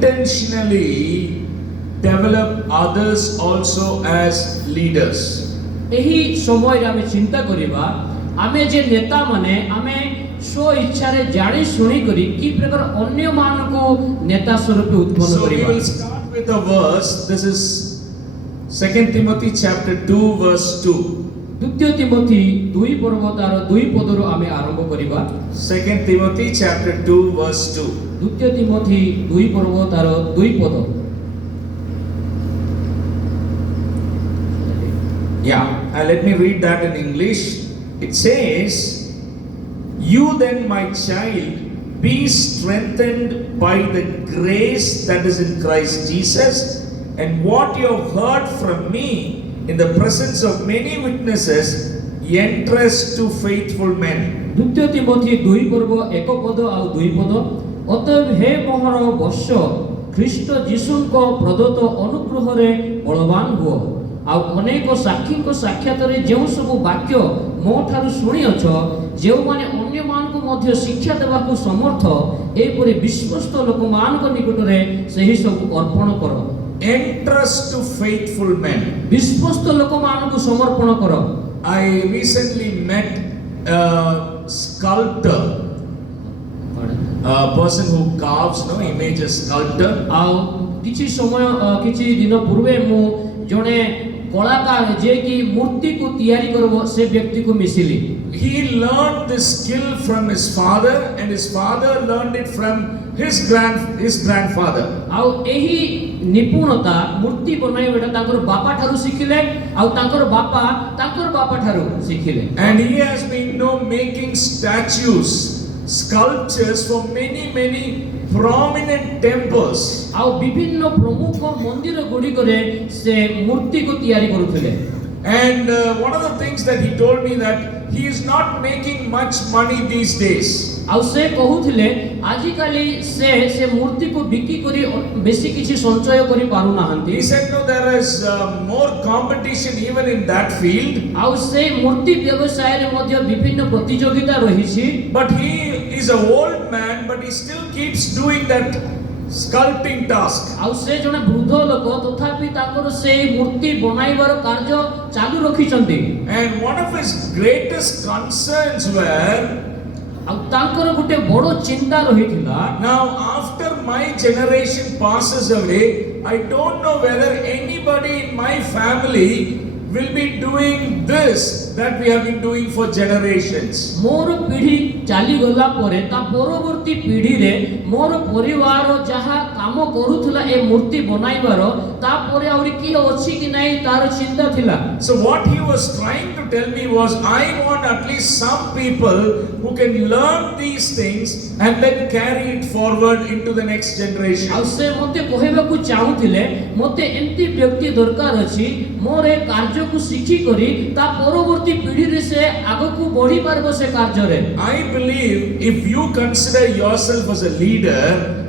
intentionally develop others also as leaders. ଏହି ସମୟରେ ଆମେ ଚିନ୍ତା କରିବା ଆମେ ଯେ ନେତା ମାନେ ଆମେ ସ୍ୱ ଇଚ୍ଛାରେ ଜାଣି ଶୁଣି କରି କି ପ୍ରକାର ଅନ୍ୟ ମାନଙ୍କୁ ନେତା ସ୍ୱରୂପ ଉତ୍ପନ୍ନ So we କରିବା। will start with a verse. This is 2 Timothy chapter 2 verse 2. ଦ୍ୱିତୀୟ ତିମୋଥୀ 2 ପର୍ବ ତାର 2 ପଦରୁ ଆମେ ଆରମ୍ଭ କରିବା। 2 Timothy chapter 2 verse 2. ଦ୍ୱିତୀୟ ତିମୋଥୀ 2 ପର୍ବ ତାର 2 ପଦ। Yeah, let me read that in English. It says, "You then, my child, be strengthened by the grace that is in Christ Jesus, and what you have heard from me in the presence of many witnesses, entrust to faithful men." ଦ୍ୱିତୀୟ ତିମୋଥୀ 2 ପର୍ବ 1 ପଦ ଆଉ 2 ପଦ। ଅତଏବ ହେ ମୋହର ବର୍ଷ ଖ୍ରୀଷ୍ଟ ଯୀଶୁଙ୍କ ପ୍ରଦତ୍ତ ଅନୁଗ୍ରହରେ ବଳବାନ ହୁଅ, ଆଉ ଅନେକ ସାକ୍ଷୀଙ୍କ ସାକ୍ଷାତରେ ଯେଉଁ ସବୁ ବାକ୍ୟ ମୋ ଠାରୁ ଶୁଣିଅଛ, ଯେଉଁମାନେ ଅନ୍ୟମାନଙ୍କୁ ମଧ୍ୟ ଶିକ୍ଷା ଦେବାକୁ ସମର୍ଥ, ଏହିପରି ବିଶ୍ୱସ୍ତ ଲୋକମାନଙ୍କ ନିକଟରେ ସେହି ସବୁ ଅର୍ପଣ କର। Entrust to faithful men. ବିଶ୍ୱସ୍ତ ଲୋକମାନଙ୍କୁ ସମର୍ପଣ କର। I recently met a sculptor, a person who carves images, sculptor. ଆଉ କିଛି ସମୟ କିଛି ଦିନ ପୂର୍ବେ ମୁଁ ଜଣେ କଳାକାର ଯେ କି ମୂର୍ତ୍ତିକୁ ତିଆରି କରିବ ସେ ବ୍ୟକ୍ତିକୁ ମିଶିଲି। He learned this skill from his father, and his father learned it from his grandfather. ଆଉ ଏହି ନିପୁଣତା ମୂର୍ତ୍ତି ବନାଇବାଟା ତାଙ୍କର ବାପା ଠାରୁ ଶିଖିଲେ, ଆଉ ତାଙ୍କର ବାପା ଠାରୁ ଶିଖିଲେ। And he has been making statues, sculptures for many prominent temples. ଆଉ ବିଭିନ୍ନ ପ୍ରମୁଖ ମନ୍ଦିର ଗୁଡ଼ିକରେ ସେ ମୂର୍ତ୍ତିକୁ ତିଆରି କରୁଥିଲେ। And one of the things that he told me that he is not making much money these days. ଆଉ ସେ କହୁଥିଲେ ଆଜିକାଲି ସେ ମୂର୍ତ୍ତିକୁ ବିକ୍ରି କରି ବେଶୀ କିଛି ସଞ୍ଚୟ କରି ପାରୁନାହାନ୍ତି। He said no, there is more competition even in that field. ଆଉ ସେ ମୂର୍ତ୍ତି ବ୍ୟବସାୟରେ ମଧ୍ୟ ବିଭିନ୍ନ ପ୍ରତିଯୋଗିତା ରହିଛି। But he is an old man, but he still keeps doing that sculpting task. ଆଉ ସେ ଜଣେ ବୃଦ୍ଧ ଲୋକ, ତଥାପି ତାଙ୍କର ସେଇ ମୂର୍ତ୍ତି ବନାଇବାର କାର୍ଯ୍ୟ ଚାଲୁ ରଖିଛନ୍ତି। And one of his greatest concerns were, ଆଉ ତାଙ୍କର ଗୋଟେ ବଡ଼ ଚିନ୍ତା ରହିଥିଲା, now after my generation passes away, I don't know whether anybody in my family will be doing this that we have been doing for generations. ମୋର ପିଢ଼ି ଚାଲିଗଲା ପରେ ତା ପରବର୍ତ୍ତୀ ପିଢ଼ିରେ ମୋର ପରିବାର ଯାହା କାମ କରୁଥିଲା ଏ ମୂର୍ତ୍ତି ବନାଇବାର, ତାପରେ ଆହୁରି କିଏ ଅଛି କି ନାହିଁ ତାର ଚିନ୍ତା ଥିଲା। So what he was trying to tell me was, I want at least some people who can learn these things and then carry it forward into the next generation. ଆଉ ସେ ମୋତେ କହିବାକୁ ଚାହୁଁଥିଲେ, ମୋତେ ଏମିତି ବ୍ୟକ୍ତି ଦରକାର ଅଛି ମୋର ଏ କାର୍ଯ୍ୟକୁ ଶିଖି କରି ତା ପରବର୍ତ୍ତୀ ପିଢ଼ିରେ ସେ ଆଗକୁ ବଢି ପାରିବ ସେ କାର୍ଯ୍ୟରେ। I believe if you consider yourself as a leader,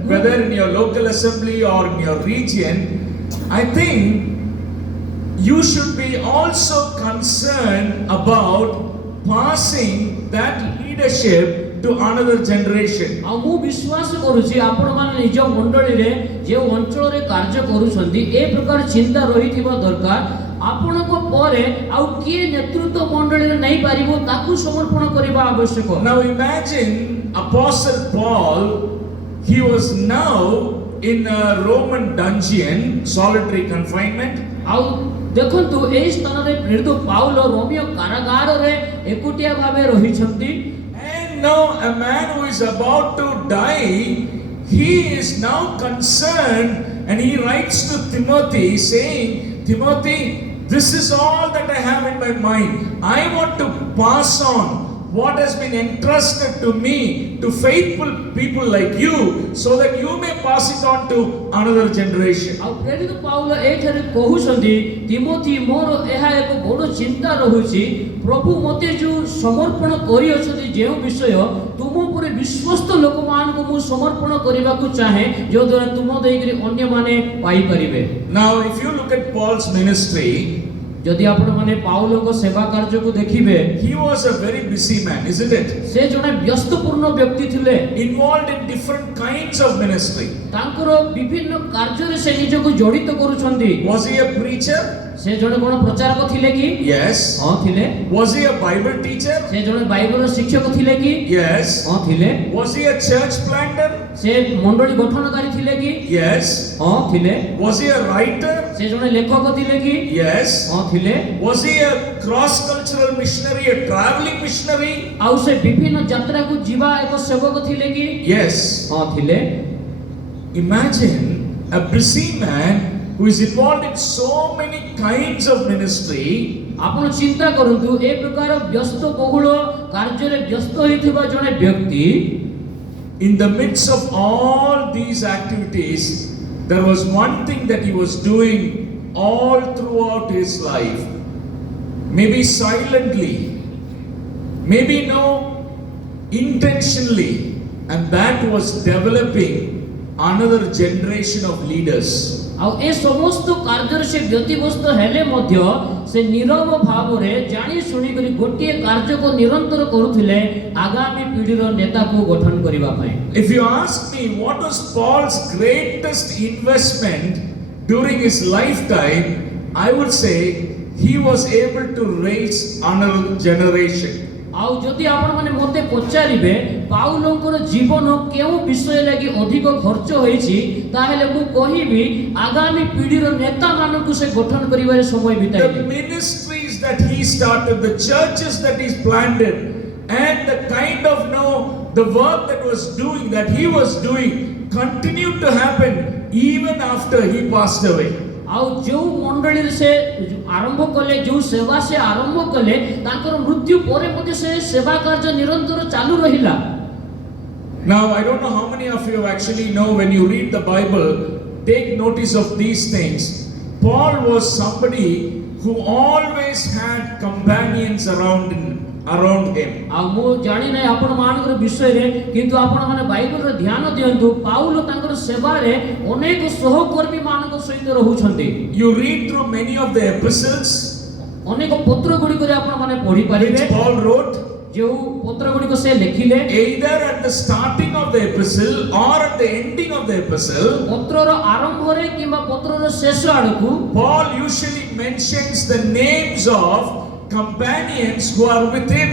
whether in your local assembly or in your region, I think you should be also concerned about passing that leadership to another generation. ଆଉ ମୁଁ ବିଶ୍ୱାସ କରୁଛି ଆପଣମାନେ ନିଜ ମଣ୍ଡଳୀରେ ଯେଉଁ ଅଞ୍ଚଳରେ କାର୍ଯ୍ୟ କରୁଛନ୍ତି ଏ ପ୍ରକାର ଚିନ୍ତା ରହିଥିବା ଦରକାର। ଆପଣଙ୍କ ପରେ ଆଉ କିଏ ନେତୃତ୍ୱ ମଣ୍ଡଳୀରେ ନେଇ ପାରିବ ତାକୁ ସମର୍ପଣ କରିବା ଆବଶ୍ୟକ। Now imagine Apostle Paul, he was now in a Roman dungeon, solitary confinement. ଆଉ ଦେଖନ୍ତୁ ଏହି ସ୍ଥାନରେ ପ୍ରେରିତ ପାଉଲ ରୋମୀୟ କାରାଗାରରେ ଏକୁଟିଆ ଭାବେ ରହିଛନ୍ତି। And now a man who is about to die, he is now concerned, and he writes to Timothy saying, Timothy, this is all that I have in my mind. I want to pass on what has been entrusted to me to faithful people like you, so that you may pass it on to another generation. ଆଉ ପ୍ରେରିତ Paul ଏଠାରେ କହୁଛନ୍ତି, ତିମୋଥୀ ମୋର ଏହା ଏକ ବଡ଼ ଚିନ୍ତା ରହୁଛି, ପ୍ରଭୁ ମୋତେ ଯେଉଁ ସମର୍ପଣ କରିଅଛନ୍ତି ଯେଉଁ ବିଷୟ ତୁମ ଉପରେ ବିଶ୍ୱସ୍ତ ଲୋକମାନଙ୍କୁ ମୁଁ ସମର୍ପଣ କରିବାକୁ ଚାହେଁ, ଯୋଉଦ୍ୱାରା ତୁମ ଦେଇକରି ଅନ୍ୟମାନେ ପାଇପାରିବେ। Now if you look at Paul's ministry, ଯଦି ଆପଣ ମାନେ ପାଉଲଙ୍କ ସେବା କାର୍ଯ୍ୟକୁ ଦେଖିବେ he was a very busy man, isn't it? ସେ ଜଣେ ବ୍ୟସ୍ତପୂର୍ଣ୍ଣ ବ୍ୟକ୍ତି ଥିଲେ Involved in different kinds of ministry. ତାଙ୍କର ବିଭିନ୍ନ କାର୍ଯ୍ୟରେ ସେ ନିଜକୁ ଜଡ଼ିତ କରୁଛନ୍ତି Was he a preacher? ସେ ଜଣେ କ'ଣ ପ୍ରଚାରକ ଥିଲେ କି Yes. ହଁ ଥିଲେ Was he a Bible teacher? ସେ ଜଣେ ବାଇବଲର ଶିକ୍ଷକ ଥିଲେ କି Yes. ହଁ ଥିଲେ Was he a church planter? ସେ ମଣ୍ଡଳୀ ଗଠନକାରୀ ଥିଲେ କି Yes. ହଁ ଥିଲେ Was he a writer? ସେ ଜଣେ ଲେଖକ ଥିଲେ କି Yes. ହଁ ଥିଲେ Was he a cross-cultural missionary, a traveling missionary? ଆଉ ସେ ବିଭିନ୍ନ ଯାତ୍ରାକୁ ଯିବା ଏକ ସେବକ ଥିଲେ କି Yes. ହଁ ଥିଲେ Imagine a busy man who is involved in so many kinds of ministry. ଆପଣ ଚିନ୍ତା କରନ୍ତୁ ଏ ପ୍ରକାର ବ୍ୟସ୍ତ ବହୁଳ କାର୍ଯ୍ୟରେ ବ୍ୟସ୍ତ ହୋଇଥିବା ଜଣେ ବ୍ୟକ୍ତି In the midst of all these activities, there was one thing that he was doing all throughout his life. Maybe silently, maybe no, intentionally, and that was developing another generation of leaders. ଆଉ ଏ ସମସ୍ତ କାର୍ଯ୍ୟରେ ସେ ବ୍ୟତିବ୍ୟସ୍ତ ହେଲେ ମଧ୍ୟ ସେ ନିରବ ଭାବରେ ଜାଣି ଶୁଣିକରି ଗୋଟିଏ କାର୍ଯ୍ୟକୁ ନିରନ୍ତର କରୁଥିଲେ ଆଗାମୀ ପିଢ଼ିର ନେତାକୁ ଗଠନ କରିବା ପାଇଁ If you ask me what was Paul's greatest investment during his lifetime, I would say he was able to raise another generation. ଆଉ ଯଦି ଆପଣମାନେ ମୋତେ ପଚାରିବେ ପାଉଲଙ୍କର ଜୀବନ କେଉଁ ବିଷୟ ଲାଗି ଅଧିକ ଖର୍ଚ୍ଚ ହୋଇଛି ତାହେଲେ ମୁଁ କହିବି ଆଗାମୀ ପିଢ଼ିର ନେତାମାନଙ୍କୁ ସେ ଗଠନ କରିବାରେ ସମୟ The ବିତାଇଲେ ministries that he started, the churches that he planted, and the kind of the work that he was doing continued to happen even after he passed away. ଆଉ ଯେଉଁ ମଣ୍ଡଳୀରେ ସେ ଆରମ୍ଭ କଲେ ଯେଉଁ ସେବା ସେ ଆରମ୍ଭ କଲେ ତାଙ୍କର ମୃତ୍ୟୁ ପରେ ମଧ୍ୟ ସେ ସେବା କାର୍ଯ୍ୟ ନିରନ୍ତର ଚାଲୁ ରହିଲା Now, I don't know how many of you actually know when you read the Bible, take notice of these things. Paul was somebody who always had companions around him. ଆଉ ମୁଁ ଜାଣି ନାହିଁ ଆପଣମାନଙ୍କର ବିଷୟରେ କିନ୍ତୁ ଆପଣମାନେ ବାଇବଲର ଧ୍ୟାନ ଦିଅନ୍ତୁ ପାଉଲ ତାଙ୍କର ସେବାରେ ଅନେକ ସହକର୍ମୀ ମାନଙ୍କ ସହିତ ରହୁଛନ୍ତି You read through many of the epistles ଅନେକ ପତ୍ର ଗୁଡ଼ିକରେ ଆପଣମାନେ ପଢ଼ି ପାରିବେ which Paul wrote. ଯେଉଁ ପତ୍ର ଗୁଡ଼ିକ ସେ ଲେଖିଲେ Either at the starting of the epistle or at the ending of the epistle, ପତ୍ରର ଆରମ୍ଭରେ କିମ୍ବା ପତ୍ରର ଶେଷ ଆଡ଼କୁ Paul usually mentions the names of companions who are with him.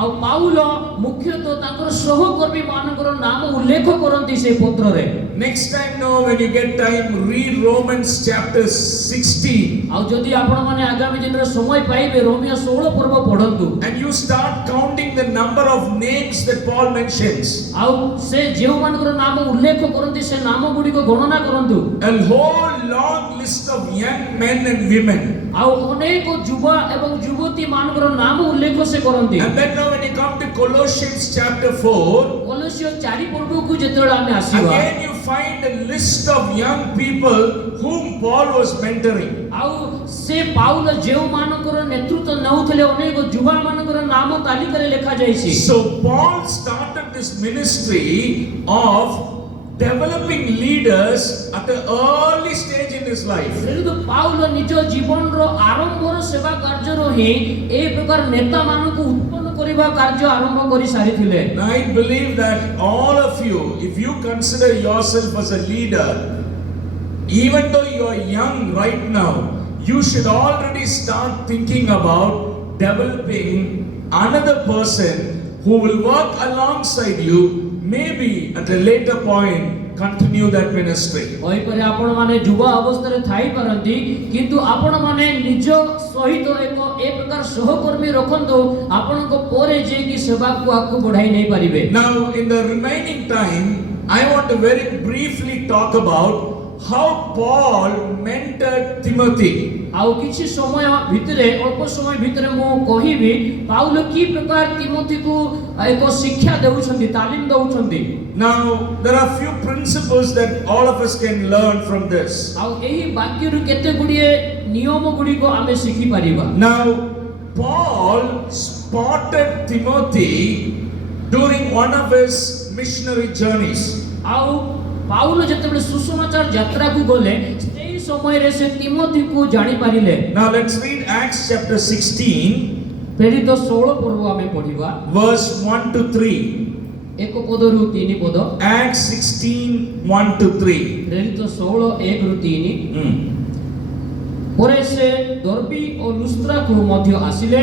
ଆଉ ପାଉଲ ମୁଖ୍ୟତଃ ତାଙ୍କର ସହକର୍ମୀ ମାନଙ୍କର ନାମ ଉଲ୍ଲେଖ କରନ୍ତି ସେ ପତ୍ରରେ Next time, when you get time, read Romans chapter 16. ଆଉ ଯଦି ଆପଣମାନେ ଆଗାମୀ ଦିନରେ ସମୟ ପାଇବେ ରୋମିଓ 16 ପର୍ବ ପଢ଼ନ୍ତୁ And you start counting the number of names that Paul mentions. ଆଉ ସେ ଯେଉଁମାନଙ୍କର ନାମ ଉଲ୍ଲେଖ କରନ୍ତି ସେ ନାମ ଗୁଡ଼ିକ ଗଣନା କରନ୍ତୁ A whole long list of young men and women. ଆଉ ଅନେକ ଯୁବା ଏବଂ ଯୁବତୀ ମାନଙ୍କର ନାମ ଉଲ୍ଲେଖ ସେ କରନ୍ତି And then now when you come to Colossians chapter 4, କଲୋସିୟ 4 ପର୍ବକୁ ଯେତେବେଳେ ଆମେ ଆସିବା again you find a list of young people whom Paul was mentoring. ଆଉ ସେ ପାଉଲ ଯେଉଁମାନଙ୍କର ନେତୃତ୍ୱ ନେଉଥିଲେ ଅନେକ ଯୁବା ମାନଙ୍କର ନାମ ତାଲିକାରେ ଲେଖାଯାଇଛି So Paul started this ministry of developing leaders at an early stage in his life. କିନ୍ତୁ ପାଉଲ ନିଜ ଜୀବନର ଆରମ୍ଭର ସେବା କାର୍ଯ୍ୟରୁ ହିଁ ଏହି ପ୍ରକାର ନେତାମାନଙ୍କୁ ଉତ୍ପନ୍ନ କରିବା କାର୍ଯ୍ୟ ଆରମ୍ଭ କରି ସାରିଥିଲେ And I believe that all of you, if you consider yourself as a leader, even though you are young right now, you should already start thinking about developing another person who will work alongside you, maybe at a later point continue that ministry. ଏହିପରି ଆପଣମାନେ ଯୁବ ଅବସ୍ଥାରେ ଥାଇପାରନ୍ତି କିନ୍ତୁ ଆପଣମାନେ ନିଜ ସହିତ ଏକ ଏ ପ୍ରକାର ସହକର୍ମୀ ରଖନ୍ତୁ ଆପଣଙ୍କ ପରେ ଯାଇକି ସେବାକୁ ଆଗକୁ ବଢ଼ାଇ ନେଇପାରିବେ Now, in the remaining time, I want to very briefly talk about how Paul mentored Timothy. ଆଉ କିଛି ସମୟ ଭିତରେ ଅଳ୍ପ ସମୟ ଭିତରେ ମୁଁ କହିବି ପାଉଲ କି ପ୍ରକାର ତିମୋଥୀକୁ ଏକ ଶିକ୍ଷା ଦେଉଛନ୍ତି ତାଲିମ ଦେଉଛନ୍ତି Now, there are few principles that all of us can learn from this. ଆଉ ଏହି ବାକ୍ୟରୁ କେତେ ଗୁଡ଼ିଏ ନିୟମ ଗୁଡ଼ିକ ଆମେ ଶିଖିପାରିବା Now, Paul spotted Timothy during one of his missionary journeys. ଆଉ ପାଉଲ ଯେତେବେଳେ ସୁସମାଚାର ଯାତ୍ରାକୁ ଗଲେ ସେହି समय रे से तिमोथी को जानि पारिले। Now let's read Acts chapter 16, प्रेरित 16 पर्व आमे पढिबा verse 1 to 3. एक पदरु 3 पद। Acts 16, 1 to 3. प्रेरित 16 1 रु 3। परे से दर्बी और लुस्त्रा को मध्य आसिले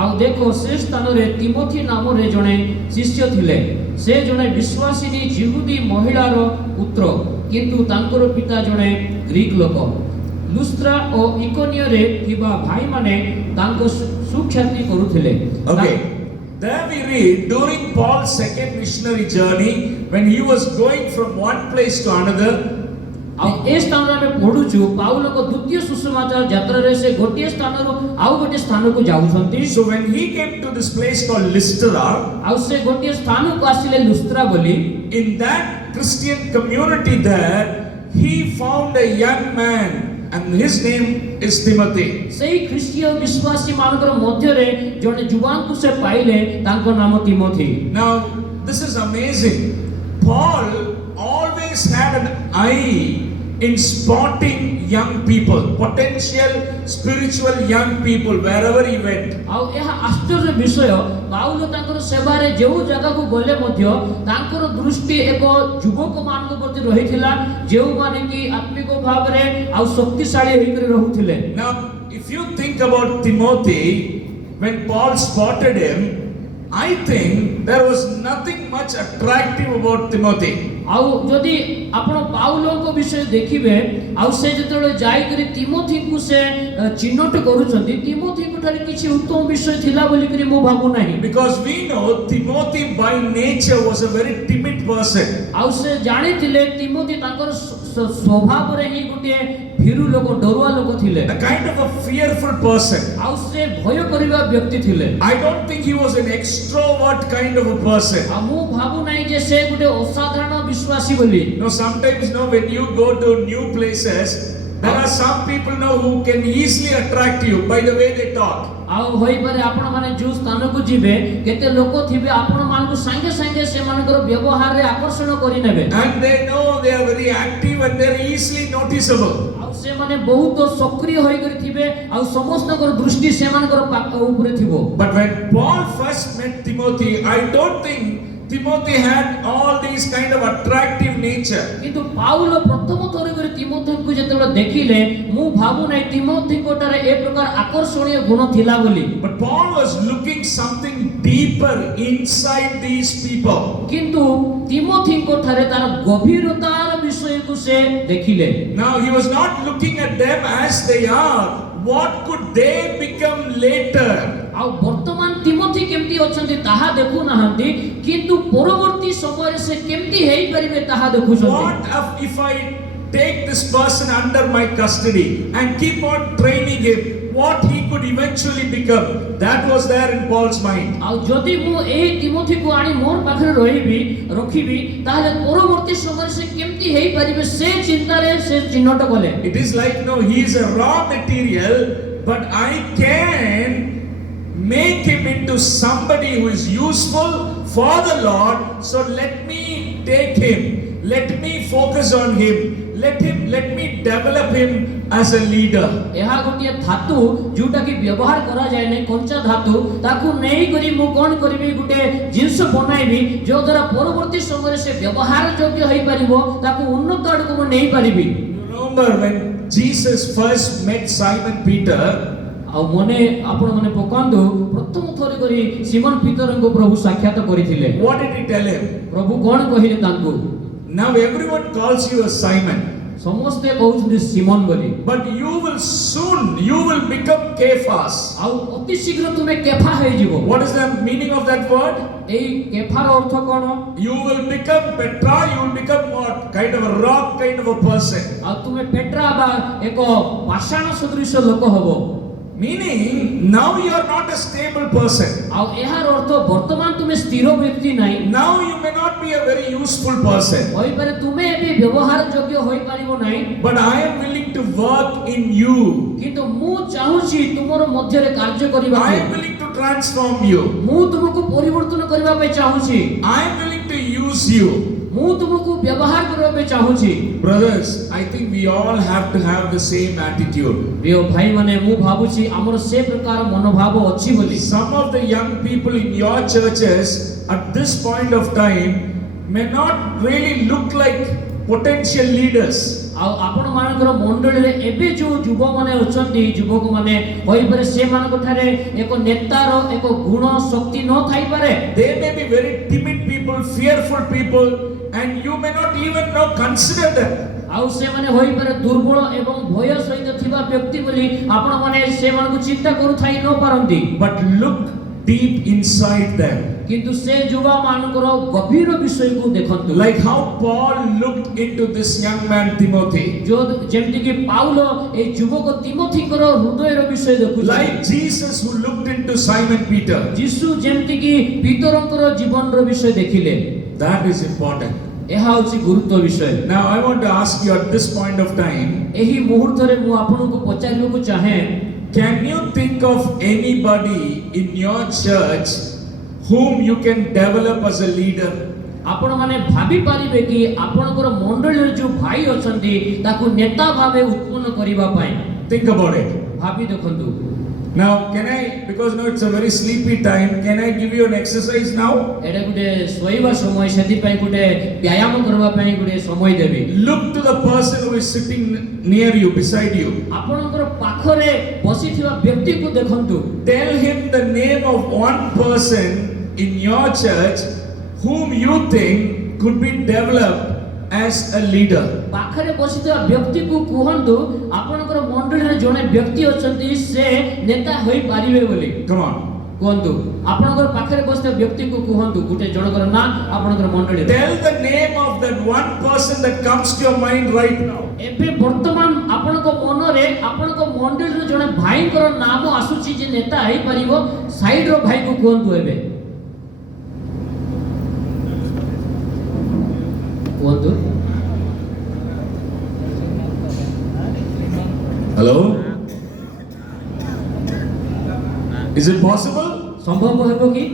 आउ देखो से स्थान रे तिमोथी नाम रे जणे शिष्य थिले। से जणे विश्वासिनी जिहुदी महिलार पुत्र किंतु तांकर पिता जणे ग्रीक लोक। लुस्त्रा और इकोनियो रे थिबा भाई माने तांको सुख्याति करूथिले। Okay. There we read during Paul's second missionary journey, when he was going from one place to another, आ ए स्थान रे हम पढुछु पाउलो को द्वितीय सुसमाचार यात्रा रे से गोटिए स्थान रो आउ गोटिए स्थान को जाउछंती। so when he came to this place called Lystra, आउ से गोटिए स्थान को आसिले लुस्त्रा बोली। in that Christian community there, he found a young man and his name is Timothy. सेही ख्रीष्टीय विश्वासी मानकर मध्य रे जने जुवान को से पाइले तांको नाम Timothy. Now this is amazing. Paul always had an eye in spotting young people, potential spiritual young people wherever he went. आउ एहा आश्चर्य विषय पाउलो तांकर सेवा रे जेउ जगह को गले मध्य तांकर दृष्टि एक युवक मान को प्रति रहिथिला जेउ माने कि आत्मिक भाव रे आउ शक्तिशाली होई कर रहुथिले। Now if you think about Timothy, when Paul spotted him, I think there was nothing much attractive about Timothy. आउ जदि आपण पाउलो को विषय देखिबे आउ से जतले जाई करी तिमोथी को से चिन्हट करूछंती तिमोथी को ठारे किछि उत्तम विषय थिला बोली करी मो भाबु नाही। Because we know Timothy by nature was a very timid person. आउ से जानि थिले तिमोथी तांकर स्वभाव रे ही गुटे भीरु लोक डरुआ लोक थिले। A kind of a fearful person. आउ से भय करिवा व्यक्ति थिले। I don't think he was an extrovert kind of a person. आ मो भाबु नाही जे से गुटे असाधारण विश्वासी बोली। No, sometimes when you go to new places, there are some people who can easily attract you by the way they talk. आउ होई पारे आपण माने जो स्थान को जिबे केते लोक थिबे आपण मान को संगे संगे से मानकर व्यवहार रे आकर्षण करि नेबे। And they know they are very active and they are easily noticeable. आउ से माने बहुत सक्रिय होई करि थिबे आउ समस्त कर दृष्टि से मानकर ऊपर थिबो। But when Paul first met Timothy, I don't think Timothy had all these kind of attractive nature. किंतु पाउलो प्रथम थोरे करी तिमोथी को जेतेबेले देखिले मु भाबु नै तिमोथी को टारे ए प्रकार आकर्षणीय गुण थिला बोली। But Paul was looking something deeper inside these people. किंतु तिमोथी को ठारे तार गभीरतार विषय को से देखिले। Now he was not looking at them as they are. What could they become later? आउ वर्तमान तिमोथी केमती अछंती ताहा देखु नाहंती किंतु परवर्ती समय से केमती हेई परिबे ताहा देखु छथि। What if I take this person under my custody and keep on training him, what he could eventually become? That was there in Paul's mind. आउ जदि मु एही तिमोथी को आनी मोर पाखरे रखिबी ताहले परवर्ती समय से केमती हेई परिबे से चिंता रे से चिन्हट कले। It is like he is a raw material, but I can make him into somebody who is useful for the Lord. So let me take him, let me focus on him, let me develop him as a leader. एहा गोटिए धातु जोटा कि व्यवहार करा जाय नै कंचा धातु ताकू नेई करी मु कोन करबी गुटे जिंस बनाइबी जो द्वारा परवर्ती समय से व्यवहार योग्य होई परिबो ताकू उन्नत आड़ को नेई परिबी। You remember when Jesus first met Simon Peter? आ मने आपण माने पकांदो प्रथम थोरी करी सिमन पीटर को प्रभु साक्षात करिथिले। What did he tell him? प्रभु कोन कहिले तांको Now everyone calls you as Simon. समस्ते कहउछथि सिमन बोली। But you will become Cephas. आ अति शीघ्र तुमे केफा हे जीवो। What is the meaning of that word? AE केफार earth cone? You will become Petra, you will become what? Kind of a rock kind of a person. आ तुमे Petra बा एक पाषाण सदृश लोक हबो। Meaning, now you are not a stable person. आ एहार अर्थ वर्तमान तुमे स्थिर व्यक्ति नै। Now you may not be a very useful person. होई पारे तुमे एबी व्यवहार योग्य होई पारिबो नै। But I am willing to work in you. किंतु मु चाहूची तुमरो मध्य रे कार्य करिबा। I am willing to transform you. मु तुमको परिवर्तन करिबा पे चाहूची। I am willing to use you. ମୁଁ ତୁମକୁ ବ୍ୟବହାର କରିବା ପାଇଁ ଚାହୁଁଛି। Brothers, I think we all have to have the same attitude. ପ୍ରିୟ ଭାଇମାନେ, ମୁଁ ଭାବୁଛି ଆମର ସେ ପ୍ରକାର ମନୋଭାବ ଅଛି ବୋଲି। Some of the young people in your churches at this point of time may not really look like potential leaders. ଆଉ ଆପଣ ମାନଙ୍କର ମଣ୍ଡଳୀରେ ଏବେ ଯୋଉ ଯୁବକମାନେ ଅଛନ୍ତି, ଯୁବକମାନେ କହିପାରେ ସେମାନଙ୍କ ଠାରେ ଏକ ନେତାର ଏକ ଗୁଣ ଶକ୍ତି ନ ଥାଇପାରେ। They may be very timid people, fearful people, and you may not even know, consider them. ଆଉ ସେମାନେ ହୋଇପାରେ ଦୁର୍ବଳ ଏବଂ ଭୟ ସହିତ ଥିବା ବ୍ୟକ୍ତି ବୋଲି ଆପଣମାନେ ସେମାନଙ୍କୁ ଚିନ୍ତା କରୁଥାଇ ନ ପାରନ୍ତି। But look deep inside them. କିନ୍ତୁ ସେ ଯୁବକମାନଙ୍କର ଗଭୀର ବିଷୟକୁ ଦେଖନ୍ତୁ। Like how Paul looked into this young man Timothy. ଯେମିତି କି ପାଉଲ ଏହି ଯୁବକ ତିମୋଥୀଙ୍କର ହୃଦୟର ବିଷୟ ଦେଖୁଛନ୍ତି। Like Jesus who looked into Simon Peter. ଯୀଶୁ ଯେମିତି କି ପିତରଙ୍କର ଜୀବନର ବିଷୟ ଦେଖିଲେ। That is important. ଏହା ହେଉଛି ଗୁରୁତ୍ୱ ବିଷୟ। Now I want to ask you at this point of time, ଏହି ମୁହୂର୍ତ୍ତରେ ମୁଁ ଆପଣଙ୍କୁ ପଚାରିବାକୁ ଚାହେଁ, can you think of anybody in your church whom you can develop as a leader? ଆପଣ ମାନେ ଭାବି ପାରିବେ କି ଆପଣଙ୍କର ମଣ୍ଡଳୀରେ ଯୋଉ ଭାଇ ଅଛନ୍ତି ତାକୁ ନେତା ଭାବେ ଉତ୍ପନ୍ନ କରିବା ପାଇଁ? Think about it. ଭାବି ଦେଖନ୍ତୁ। Now, can I, because now it's a very sleepy time, can I give you an exercise now? ଏଟା ଗୋଟେ ଶୋଇବା ସମୟ, ସେଥିପାଇଁ ଗୋଟେ ବ୍ୟାୟାମ କରିବା ପାଇଁ ଗୋଟେ ସମୟ ଦେବି। Look to the person who is sitting near you, beside you. ଆପଣଙ୍କର ପାଖରେ ବସିଥିବା ବ୍ୟକ୍ତିକୁ ଦେଖନ୍ତୁ। Tell him the name of one person in your church whom you think could be developed as a leader. ପାଖରେ ବସିଥିବା ବ୍ୟକ୍ତିକୁ କୁହନ୍ତୁ ଆପଣଙ୍କର ମଣ୍ଡଳୀରେ ଜଣେ ବ୍ୟକ୍ତି ଅଛନ୍ତି ସେ ନେତା ହୋଇପାରିବେ ବୋଲି। Come on. କୁହନ୍ତୁ ଆପଣଙ୍କର ପାଖରେ ବସିଥିବା ବ୍ୟକ୍ତିକୁ କୁହନ୍ତୁ ଗୋଟେ ଜଣଙ୍କର ନାଁ ଆପଣଙ୍କର ମଣ୍ଡଳୀରେ। Tell the name of that one person that comes to your mind right now. ଏବେ ବର୍ତ୍ତମାନ ଆପଣଙ୍କ ମନରେ ଆପଣଙ୍କ ମଣ୍ଡଳୀରେ ଜଣେ ଭାଇଙ୍କର ନାମ ଆସୁଛି ଯେ ନେତା ହେଇପାରିବ, ସାଇଡର ଭାଇକୁ କୁହନ୍ତୁ ଏବେ। କୁହନ୍ତୁ। Hello? Is it possible? ସମ୍ଭବ ହେବ କି?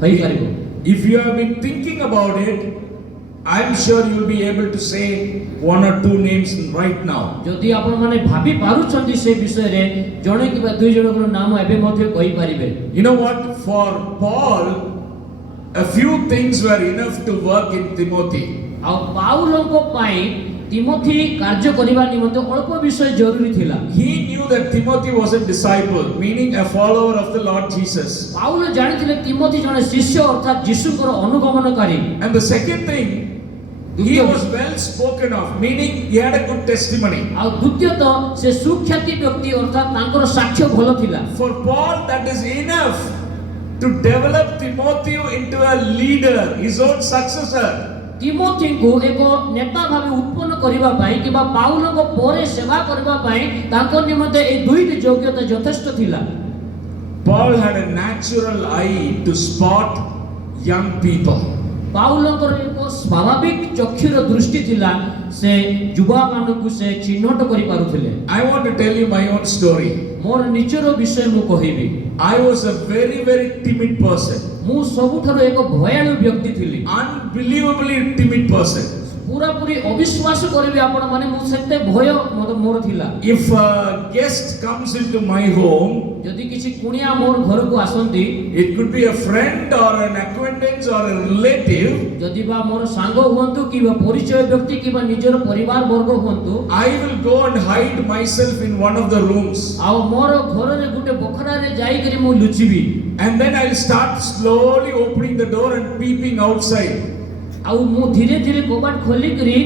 ହୋଇପାରିବ। If you have been thinking about it, I'm sure you'll be able to say one or two names right now. ଯଦି ଆପଣ ମାନେ ଭାବି ପାରୁଛନ୍ତି ସେ ବିଷୟରେ ଜଣେ କିମ୍ବା ଦୁଇ ଜଣଙ୍କର ନାମ ଏବେ ମଧ୍ୟ କହିପାରିବେ। You know what? For Paul, a few things were enough to work in Timothy. ଆଉ ପାଉଲଙ୍କ ପାଇଁ ତିମୋଥୀ କାର୍ଯ୍ୟ କରିବା ନିମନ୍ତେ ଅଳ୍ପ ବିଷୟ ଜରୁରୀ ଥିଲା। He knew that Timothy was a disciple, meaning a follower of the Lord Jesus. Paul ଜାଣିଥିଲେ ତିମୋଥୀ ଜଣେ ଶିଷ୍ୟ ଅର୍ଥାତ୍ ଯୀଶୁଙ୍କର ଅନୁଗମନକାରୀ। And the second thing, he was well spoken of, meaning he had a good testimony. ଆଉ ଦ୍ୱିତୀୟତଃ ସେ ସୁଖ୍ୟାତି ବ୍ୟକ୍ତି ଅର୍ଥାତ୍ ତାଙ୍କର ସାକ୍ଷ୍ୟ ଭଲ ଥିଲା। For Paul, that is enough to develop Timothy into a leader, his own successor. ତିମୋଥୀଙ୍କୁ ଏକ ନେତା ଭାବେ ଉତ୍ପନ୍ନ କରିବା ପାଇଁ କିମ୍ବା ପାଉଲଙ୍କ ପରେ ସେବା କରିବା ପାଇଁ ତାଙ୍କ ନିମନ୍ତେ ଏହି ଦୁଇଟି ଯୋଗ୍ୟତା ଯଥେଷ୍ଟ ଥିଲା। Paul had a natural eye to spot young people. ପାଉଲଙ୍କର ଏକ ସ୍ୱାଭାବିକ ଚକ୍ଷୁର ଦୃଷ୍ଟି ଥିଲା, ସେ ଯୁବାମାନଙ୍କୁ ସେ ଚିହ୍ନଟ କରିପାରୁଥିଲେ। I want to tell you my own story. ମୋର ନିଜର ବିଷୟ ମୁଁ କହିବି। I was a very, very timid person. ମୁଁ ସବୁଠାରୁ ଏକ ଭୟାଳୁ ବ୍ୟକ୍ତି ଥିଲି। Unbelievably timid person. ପୁରାପୁରି ଅବିଶ୍ୱାସ କରିବେ ଆପଣ ମାନେ ମୁଁ ସେତେ ଭୟ ମୋର ଥିଲା। If a guest comes into my home, ଯଦି କିଛି କୁଣିଆ ମୋର ଘରକୁ ଆସନ୍ତି, it could be a friend or an acquaintance or a relative, ଯଦି ବା ମୋର ସାଙ୍ଗ ହୁଅନ୍ତୁ କିମ୍ବା ପରିଚୟ ବ୍ୟକ୍ତି କିମ୍ବା ନିଜର ପରିବାର ବର୍ଗ ହୁଅନ୍ତୁ, I will go and hide myself in one of the rooms. ଆଉ ମୋର ଘରରେ ଗୋଟେ ବଖରାରେ ଯାଇକରି ମୁଁ ଲୁଚିବି। And then I'll start slowly opening the door and peeping outside. ଆଉ ମୁଁ ଧୀରେ ଧୀରେ କବାଟ ଖୋଲିକରି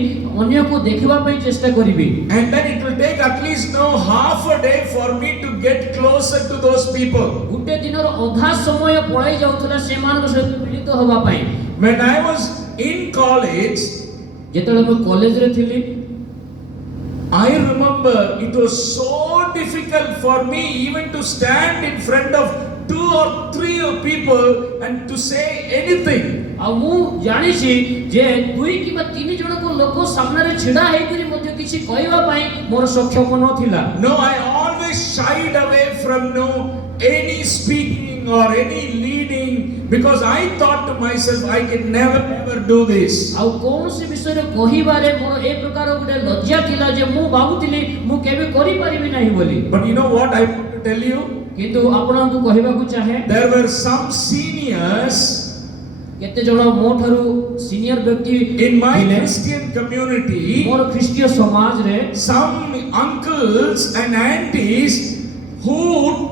ଅନ୍ୟକୁ ଦେଖିବା ପାଇଁ ଚେଷ୍ଟା କରିବି। And then it will take at least half a day for me to get closer to those people. ଗୋଟେ ଦିନର ଅଧା ସମୟ ପଳାଇ ଯାଉଥିଲା ସେମାନଙ୍କ ସହିତ ମିଳିତ ହେବା ପାଇଁ। When I was in college, ଯେତେବେଳେ ମୁଁ କଲେଜରେ ଥିଲି, I remember it was so difficult for me even to stand in front of 2 or 3 people and to say anything. ଆଉ ମୁଁ ଜାଣିଛି ଯେ 2 କିମ୍ବା 3 ଜଣଙ୍କ ଲୋକ ସାମ୍ନାରେ ଛିଡ଼ା ହେଇକରି ମଧ୍ୟ କିଛି କହିବା ପାଇଁ ମୋର ସକ୍ଷମ ନଥିଲା। No, I always always shied away from any speaking or any leading because I thought to myself, I can never ever do this. ଆଉ କୌଣସି ବିଷୟରେ କହିବାରେ ମୋର ଏ ପ୍ରକାର ଗୋଟେ ଲଜ୍ଜା ଥିଲା ଯେ ମୁଁ ଭାବୁଥିଲି ମୁଁ କେବେ କରିପାରିବି ନାହିଁ ବୋଲି। But you know what I want to tell you? କିନ୍ତୁ ଆପଣଙ୍କୁ କହିବାକୁ ଚାହେଁ There were some seniors କେତେ ଜଣ ମୋ ଠାରୁ ସିନିୟର ବ୍ୟକ୍ତି in my ଥିଲେ Christian community, ମୋର ଖ୍ରୀଷ୍ଟୀୟ ସମାଜରେ some uncles and aunties who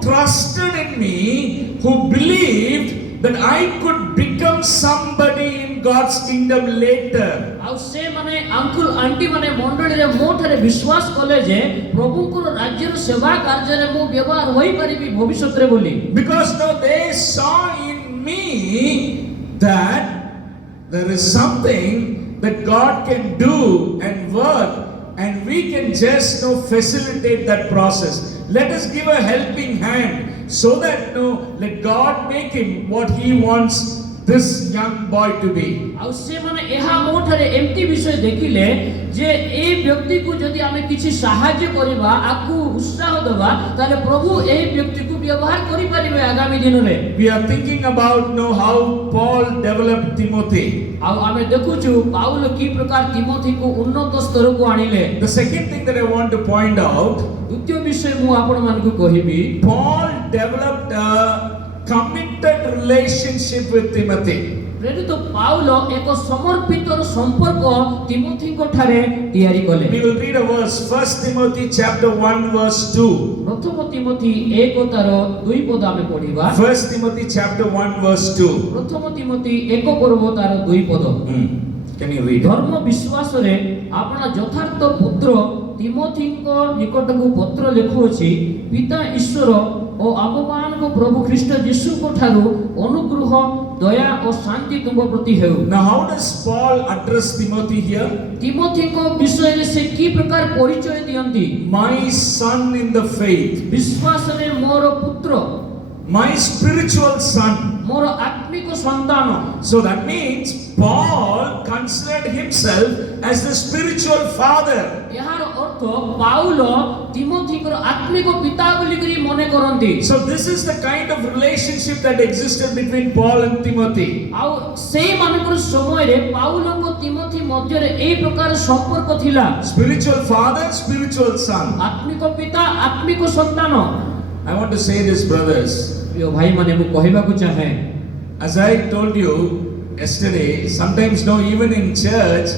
trusted in me, who believed that I could become somebody in God's kingdom later. ଆଉ ସେ ମାନେ ଅଙ୍କଲ ଆଣ୍ଟି ମାନେ ମଣ୍ଡଳୀରେ ମୋ ଠାରେ ବିଶ୍ୱାସ କଲେ ଯେ ପ୍ରଭୁଙ୍କର ରାଜ୍ୟର ସେବା କାର୍ଯ୍ୟରେ ମୁଁ ବ୍ୟବହାର ହୋଇପାରିବି ଭବିଷ୍ୟତରେ ବୋଲି। Because now they saw in me that there is something that God can do and work, and we can just facilitate that process. Let us give a helping hand so that let God make him what he wants this young boy to be. ଆଉ ସେ ମାନେ ଏହା ମୋ ଠାରେ ଏମିତି ବିଷୟ ଦେଖିଲେ ଯେ ଏ ବ୍ୟକ୍ତିକୁ ଯଦି ଆମେ କିଛି ସାହାଯ୍ୟ କରିବା ଆକୁ ଉତ୍ସାହ ଦେବା ତାହେଲେ ପ୍ରଭୁ ଏହି ବ୍ୟକ୍ତିକୁ ବ୍ୟବହାର କରିପାରିବେ ଆଗାମୀ ଦିନରେ। We are thinking about how Paul developed Timothy. ଆଉ ଆମେ ଦେଖୁଛୁ ପାଉଲ କି ପ୍ରକାର ତିମୋଥୀକୁ ଉନ୍ନତ ସ୍ତରକୁ ଆଣିଲେ। The second thing that I want to point out, ଦ୍ୱିତୀୟ ବିଷୟ ମୁଁ ଆପଣମାନଙ୍କୁ କହିବି Paul developed a committed relationship with Timothy. ପ୍ରେରିତ ପାଉଲ ଏକ ସମର୍ପିତର ସମ୍ପର୍କ ତିମୋଥୀଙ୍କ ଠାରେ ତିଆରି କଲେ। We will read a verse, 1 Timothy chapter 1 verse 2. ପ୍ରଥମ ତିମୋଥୀ 1 ତାର 2 ପଦ ଆମେ ପଢିବା। 1 Timothy chapter 1 verse 2. ପ୍ରଥମ ତିମୋଥୀ 1 ପର୍ବ ତାର 2 ପଦ। Can you read? ଧର୍ମ ବିଶ୍ୱାସରେ ଆପଣ ଯଥାର୍ଥ ପୁତ୍ର ତିମୋଥୀଙ୍କ ନିକଟକୁ ପତ୍ର ଲେଖୁଅଛି, ପିତା ଈଶ୍ୱର ଓ ଆମମାନଙ୍କ ପ୍ରଭୁ ଖ୍ରୀଷ୍ଟ ଯୀଶୁଙ୍କ ଠାରୁ ଅନୁଗ୍ରହ ଦୟା ଓ ଶାନ୍ତି ତୁମ ପ୍ରତି ହେଉ। Now how does Paul address Timothy here? ତିମୋଥୀଙ୍କ ବିଷୟରେ ସେ କି ପ୍ରକାର ପରିଚୟ ଦିଅନ୍ତି? My son in the faith, ବିଶ୍ୱାସରେ ମୋର ପୁତ୍ର, my spiritual son. ମୋର ଆତ୍ମିକ ସନ୍ତାନ। So that means Paul considered himself as the spiritual father. ଏହାର ଅର୍ଥ ପାଉଲ ତିମୋଥୀଙ୍କର ଆତ୍ମିକ ପିତା ବୋଲିକରି ମନେ କରନ୍ତି। So this is the kind of relationship that existed between Paul and Timothy. ଆଉ ସେଇମାନଙ୍କର ସମୟରେ ପାଉଲଙ୍କ ତିମୋଥୀ ମଧ୍ୟରେ ଏହି ପ୍ରକାର ସମ୍ପର୍କ ଥିଲା। Spiritual father, spiritual son. ଆତ୍ମିକ ପିତା, ଆତ୍ମିକ ସନ୍ତାନ। I want to say this, brothers. ପ୍ରିୟ ଭାଇମାନେ ମୁଁ କହିବାକୁ ଚାହେଁ, As I told you yesterday, sometimes even in church,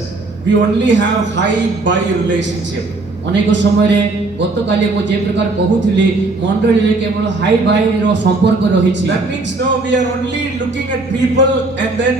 we only have high-by relationship. ଅନେକ ସମୟରେ ଗତକାଲି ମୁଁ ଯେ ପ୍ରକାର କହୁଥିଲି ମଣ୍ଡଳୀରେ କେବଳ ହାଇ ଭାଇର ସମ୍ପର୍କ ରହିଛି। That means we are only looking at people and then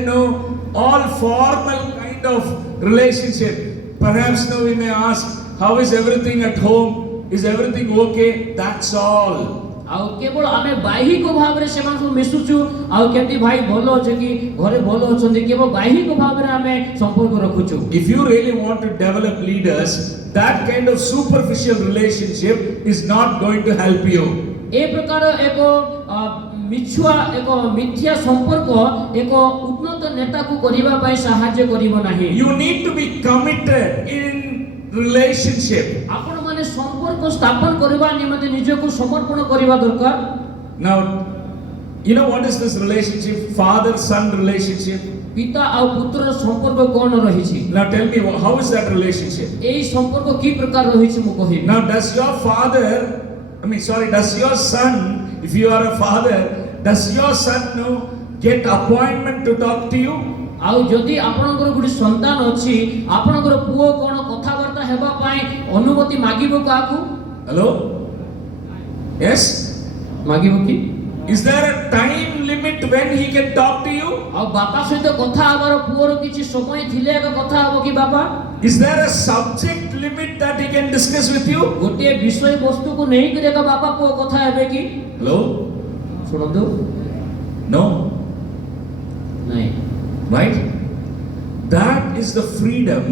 all formal kind of relationship. Perhaps we may ask, how is everything at home? Is everything okay? That's all. ଆଉ କେବଳ ଆମେ ବାହିକ ଭାବରେ ସେମାନଙ୍କୁ ମିଶୁଛୁ, ଆଉ କେମିତି ଭାଇ ଭଲ ଅଛି କି ଘରେ ଭଲ ଅଛନ୍ତି, କେବଳ ବାହିକ ଭାବରେ ଆମେ ସମ୍ପର୍କ ରଖୁଛୁ। If you really want to develop leaders, that kind of superficial relationship is not going to help you. ଏ ପ୍ରକାର ଏକ ମିଛୁଆ ଏକ ମିଥ୍ୟା ସମ୍ପର୍କ ଏକ ଉନ୍ନତ ନେତାକୁ କରିବା ପାଇଁ ସାହାଯ୍ୟ କରିବ ନାହିଁ। You need to be committed in relationship. ଆପଣ ମାନେ ସମ୍ପର୍କ ସ୍ଥାପନ କରିବା ନିମନ୍ତେ ନିଜକୁ ସମର୍ପଣ କରିବା ଦରକାର। Now, you know what is this relationship? Father-son relationship. ପିତା ଆଉ ପୁତ୍ରର ସମ୍ପର୍କ କ'ଣ ରହିଛି? Now tell me, how is that relationship? ଏହି ସମ୍ପର୍କ କି ପ୍ରକାର ରହିଛି ମୁଁ କହିବି। Now does your son, if you are a father, does your son get appointment to talk to you? ଆଉ ଯଦି ଆପଣଙ୍କର ଗୋଟେ ସନ୍ତାନ ଅଛି, ଆପଣଙ୍କର ପୁଅ କ'ଣ କଥାବାର୍ତ୍ତା ହେବା ପାଇଁ ଅନୁମତି ମାଗିବ କାହାକୁ? Hello? Yes? ମାଗିବ କି? Is there a time limit when he can talk to you? ଆଉ ବାପା ସହିତ କଥା ହେବାର ପୁଅର କିଛି ସମୟ ଥିଲେ ଏକ କଥା ହେବ କି ବାପା? Is there a subject limit that he can discuss with you? ଗୋଟିଏ ବିଷୟ ବସ୍ତୁକୁ ନେଇକରି ଏକ ବାପା ପୁଅ କଥା ହେବେ କି? Hello? ଶୁଣନ୍ତୁ। No? ନାଇଁ। Right? That is the freedom,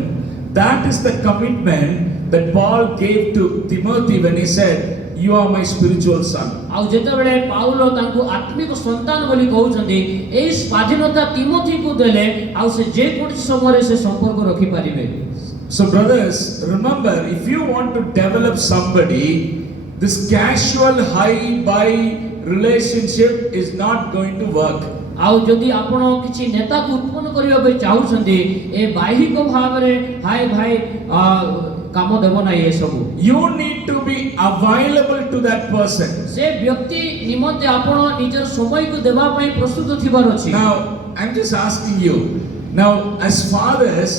that is the commitment that Paul gave to Timothy when he said, you are my spiritual son. ଆଉ ଯେତେବେଳେ ପାଉଲ ତାଙ୍କୁ ଆତ୍ମିକ ସନ୍ତାନ ବୋଲି କହୁଛନ୍ତି, ଏହି ସ୍ୱାଧୀନତା ତିମୋଥୀକୁ ଦେଲେ, ଆଉ ସେ ଯେ କୌଣସି ସମୟରେ ସେ ସମ୍ପର୍କ ରଖିପାରିବେ। So brothers, remember, if you want to develop somebody, this casual hi-bye relationship is not going to work. ଆଉ ଯଦି ଆପଣ କିଛି ନେତାକୁ ଉତ୍ପନ୍ନ କରିବା ପାଇଁ ଚାହୁଁଛନ୍ତି ଏ ବାହିକ ଭାବରେ ହାଇ ଭାଇ କାମ ଦେବ ନାହିଁ ଏସବୁ। You need to be available to that person. ସେ ବ୍ୟକ୍ତି ନିମନ୍ତେ ଆପଣ ନିଜର ସମୟକୁ ଦେବା ପାଇଁ ପ୍ରସ୍ତୁତ ଥିବାର ଅଛି। Now, I'm just asking you. Now, as fathers,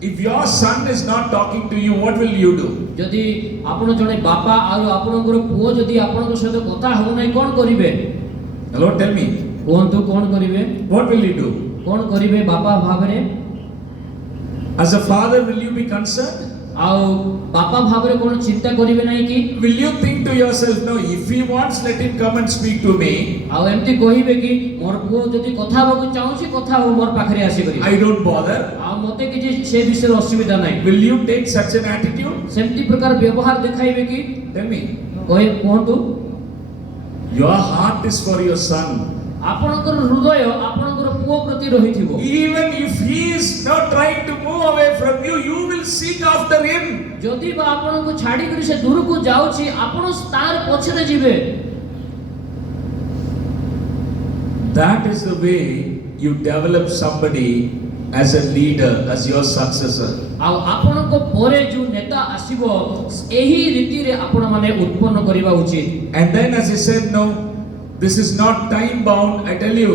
if your son is not talking to you, what will you do? ଯଦି ଆପଣ ଜଣେ ବାପା ଆଉ ଆପଣଙ୍କର ପୁଅ ଯଦି ଆପଣଙ୍କ ସହିତ କଥା ହେଉ ନାହିଁ କ'ଣ କରିବେ? Hello, tell me. କୁହନ୍ତୁ କ'ଣ କରିବେ? What will you do? କ'ଣ କରିବେ ବାପା ଭାବରେ? As a father, will you be concerned? ଆଉ ବାପା ଭାବରେ କ'ଣ ଚିନ୍ତା କରିବେ ନାହିଁ କି? Will you think to yourself, no, if he wants, let him come and speak to me. ଆଉ ଏମିତି କହିବେ କି ମୋର ପୁଅ ଯଦି କଥା ହେବାକୁ ଚାହୁଁଛି କଥା ହଉ ମୋର ପାଖରେ ଆସିକରି। I don't bother. ଆଉ ମୋତେ କିଛି ସେ ବିଷୟରେ ଅସୁବିଧା ନାହିଁ। Will you take such an attitude? ସେମିତି ପ୍ରକାର ବ୍ୟବହାର ଦେଖାଇବେ କି? Tell me. କୁହନ୍ତୁ। Your heart is for your son. ଆପଣଙ୍କର ହୃଦୟ ଆପଣଙ୍କର ପୁଅ ପ୍ରତି ରହିଥିବ। Even if he is not trying to move away from you, you will seek after him. ଯଦି ବା ଆପଣଙ୍କୁ ଛାଡ଼ିକରି ସେ ଦୂରକୁ ଯାଉଛି ଆପଣ ତାର ପଛରେ ଯିବେ। That is the way you develop somebody as a leader, as your successor. ଆଉ ଆପଣଙ୍କ ପରେ ଯୋଉ ନେତା ଆସିବ ଏହି ରୀତିରେ ଆପଣମାନେ ଉତ୍ପନ୍ନ କରିବା ଉଚିତ। And then, as I said, no, this is not time bound. I tell you,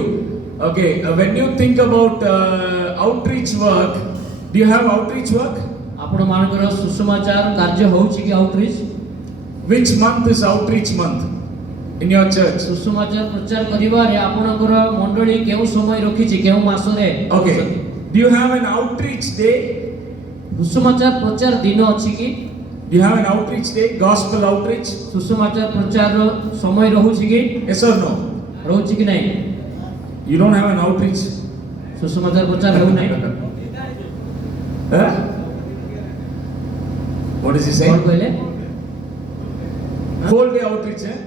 okay, when you think about outreach work, do you have outreach work? ଆପଣ ମାନଙ୍କର ସୁସମାଚାର କାର୍ଯ୍ୟ ହେଉଛି କି outreach? Which month is outreach month in your church? ସୁସମାଚାର ପ୍ରଚାର କରିବାରେ ଆପଣଙ୍କର ମଣ୍ଡଳୀ କେଉଁ ସମୟ ରଖିଛି କେଉଁ ମାସରେ? Okay. Do you have an outreach day? ସୁସମାଚାର ପ୍ରଚାର ଦିନ ଅଛି କି? Do you have an outreach day? Gospel outreach? ସୁସମାଚାର ପ୍ରଚାରର ସମୟ ରହୁଛି କି? Yes or no? ରହୁଛି କି ନାହିଁ? You don't have an outreach? ସୁସମାଚାର ପ୍ରଚାର ହେଉ ନାହିଁ? Huh? What is he କ'ଣ saying? କହିଲେ? Whole day outreach, eh?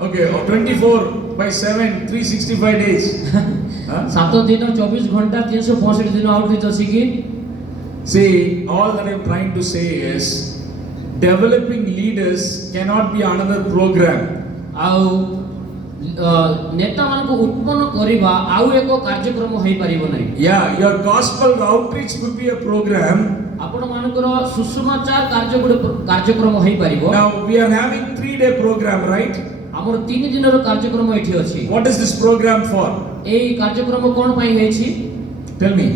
Okay, or 24/7, 365 days. Huh? 7 ଦିନ 24 ଘଣ୍ଟା 365 ଦିନ ଆଉଟରିଚ୍ ଅଛି କି? See, all that I'm trying to say is, developing leaders cannot be another program. ଆଉ ନେତାମାନଙ୍କୁ ଉତ୍ପନ୍ନ କରିବା ଆଉ ଏକ କାର୍ଯ୍ୟକ୍ରମ ହୋଇପାରିବ ନାହିଁ। Yeah, your gospel outreach could be a program. ଆପଣମାନଙ୍କର ସୁସମାଚାର କାର୍ଯ୍ୟକ୍ରମ ହୋଇପାରିବ। Now we are having 3-day program, right? ଆମର 3 ଦିନର କାର୍ଯ୍ୟକ୍ରମ ଏଠି ଅଛି। What is this program for? ଏହି କାର୍ଯ୍ୟକ୍ରମ କ'ଣ ପାଇଁ ହେଇଛି? Tell me.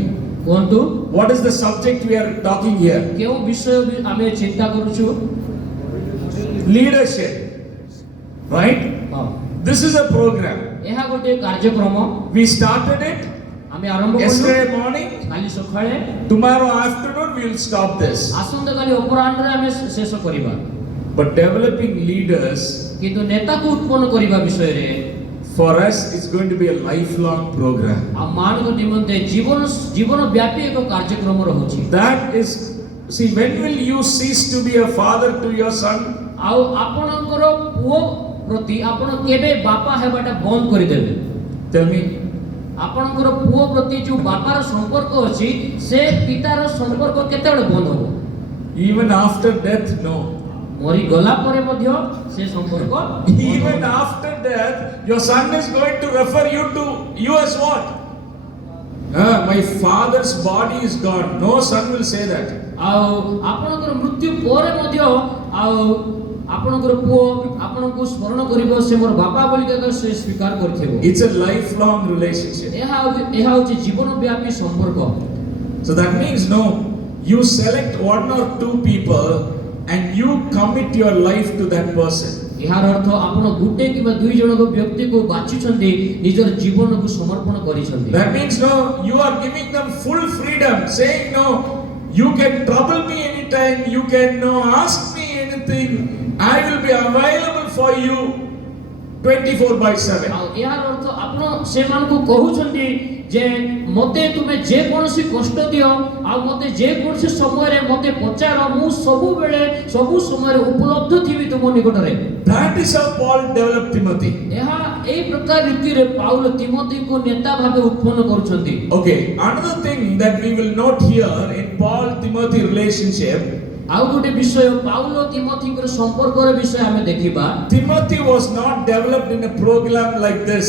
କୁହନ୍ତୁ। What is the subject we are talking here? କେଉଁ ବିଷୟ ଆମେ ଚିନ୍ତା କରୁଛୁ? Leadership. Right? ହଁ, This is a program. ଏହା ଗୋଟିଏ କାର୍ଯ୍ୟକ୍ରମ। We started it ଆମେ ଆରମ୍ଭ କଲୁ yesterday morning. କାଲି ସକାଳେ। Tomorrow afternoon we will stop this. ଆସନ୍ତାକାଲି ଅପରାହ୍ନରେ ଆମେ ଶେଷ କରିବା। But developing leaders, କିନ୍ତୁ ନେତାକୁ ଉତ୍ପନ୍ନ କରିବା ବିଷୟରେ for us, it's going to be a lifelong program. ଆମମାନଙ୍କ ନିମନ୍ତେ ଜୀବନ ବ୍ୟାପୀ ଏକ କାର୍ଯ୍ୟକ୍ରମ ରହୁଛି। That is, see, when will you cease to be a father to your son? ଆଉ ଆପଣଙ୍କର ପୁଅ ପ୍ରତି ଆପଣ କେବେ ବାପା ହେବାଟା ବନ୍ଦ କରିଦେବେ? Tell me. ଆପଣଙ୍କର ପୁଅ ପ୍ରତି ଯୋଉ ବାପାର ସମ୍ପର୍କ ଅଛି ସେ ପିତାର ସମ୍ପର୍କ କେତେବେଳେ ବନ୍ଦ ହେବ? Even after death, no. ମରିଗଲା ପରେ ମଧ୍ୟ ସେ ସମ୍ପର୍କ Even after death, your son is going to refer you to you as what? My father's body is gone. No son will say that. ଆଉ ଆପଣଙ୍କର ମୃତ୍ୟୁ ପରେ ମଧ୍ୟ ଆଉ ଆପଣଙ୍କର ପୁଅ ଆପଣଙ୍କୁ ସ୍ମରଣ କରିବ ସେ ମୋର ବାପା ବୋଲି ସେ ସ୍ୱୀକାର କରିଥିବ। It's a lifelong relationship. ଏହା ହେଉଛି ଜୀବନ ବ୍ୟାପୀ ସମ୍ପର୍କ। So that means, no, you select 1 or 2 people and you commit your life to that person. ଏହାର ଅର୍ଥ ଆପଣ ଗୋଟେ କିମ୍ବା 2 ଜଣଙ୍କ ବ୍ୟକ୍ତିକୁ ବାଛିଛନ୍ତି ନିଜର ଜୀବନକୁ ସମର୍ପଣ କରିଛନ୍ତି। That means, no, you are giving them full freedom, saying, no, you can trouble me anytime, you can ask me anything, I will be available for you 24/7. ଆଉ ଏହାର ଅର୍ଥ ଆପଣ ସେମାନଙ୍କୁ କହୁଛନ୍ତି ଯେ ମୋତେ ତୁମେ ଯେ କୌଣସି କଷ୍ଟ ଦିଅ ଆଉ ମୋତେ ଯେ କୌଣସି ସମୟରେ ମୋତେ ପଚାର ମୁଁ ସବୁବେଳେ ସବୁ ସମୟରେ ଉପଲବ୍ଧ ଥିବି ତୁମ ନିକଟରେ। That is how Paul developed Timothy. ଏହା ଏହି ପ୍ରକାର ରୀତିରେ ପାଉଲ ତିମୋଥୀକୁ ନେତା ଭାବେ ଉତ୍ପନ୍ନ କରୁଛନ୍ତି। Okay, another thing that we will note here in Paul-Timothy relationship ଆଉ ଗୋଟେ ବିଷୟ ପାଉଲ ତିମୋଥୀଙ୍କର ସମ୍ପର୍କର ବିଷୟ ଆମେ ଦେଖିବା। Timothy was not developed in a program like this.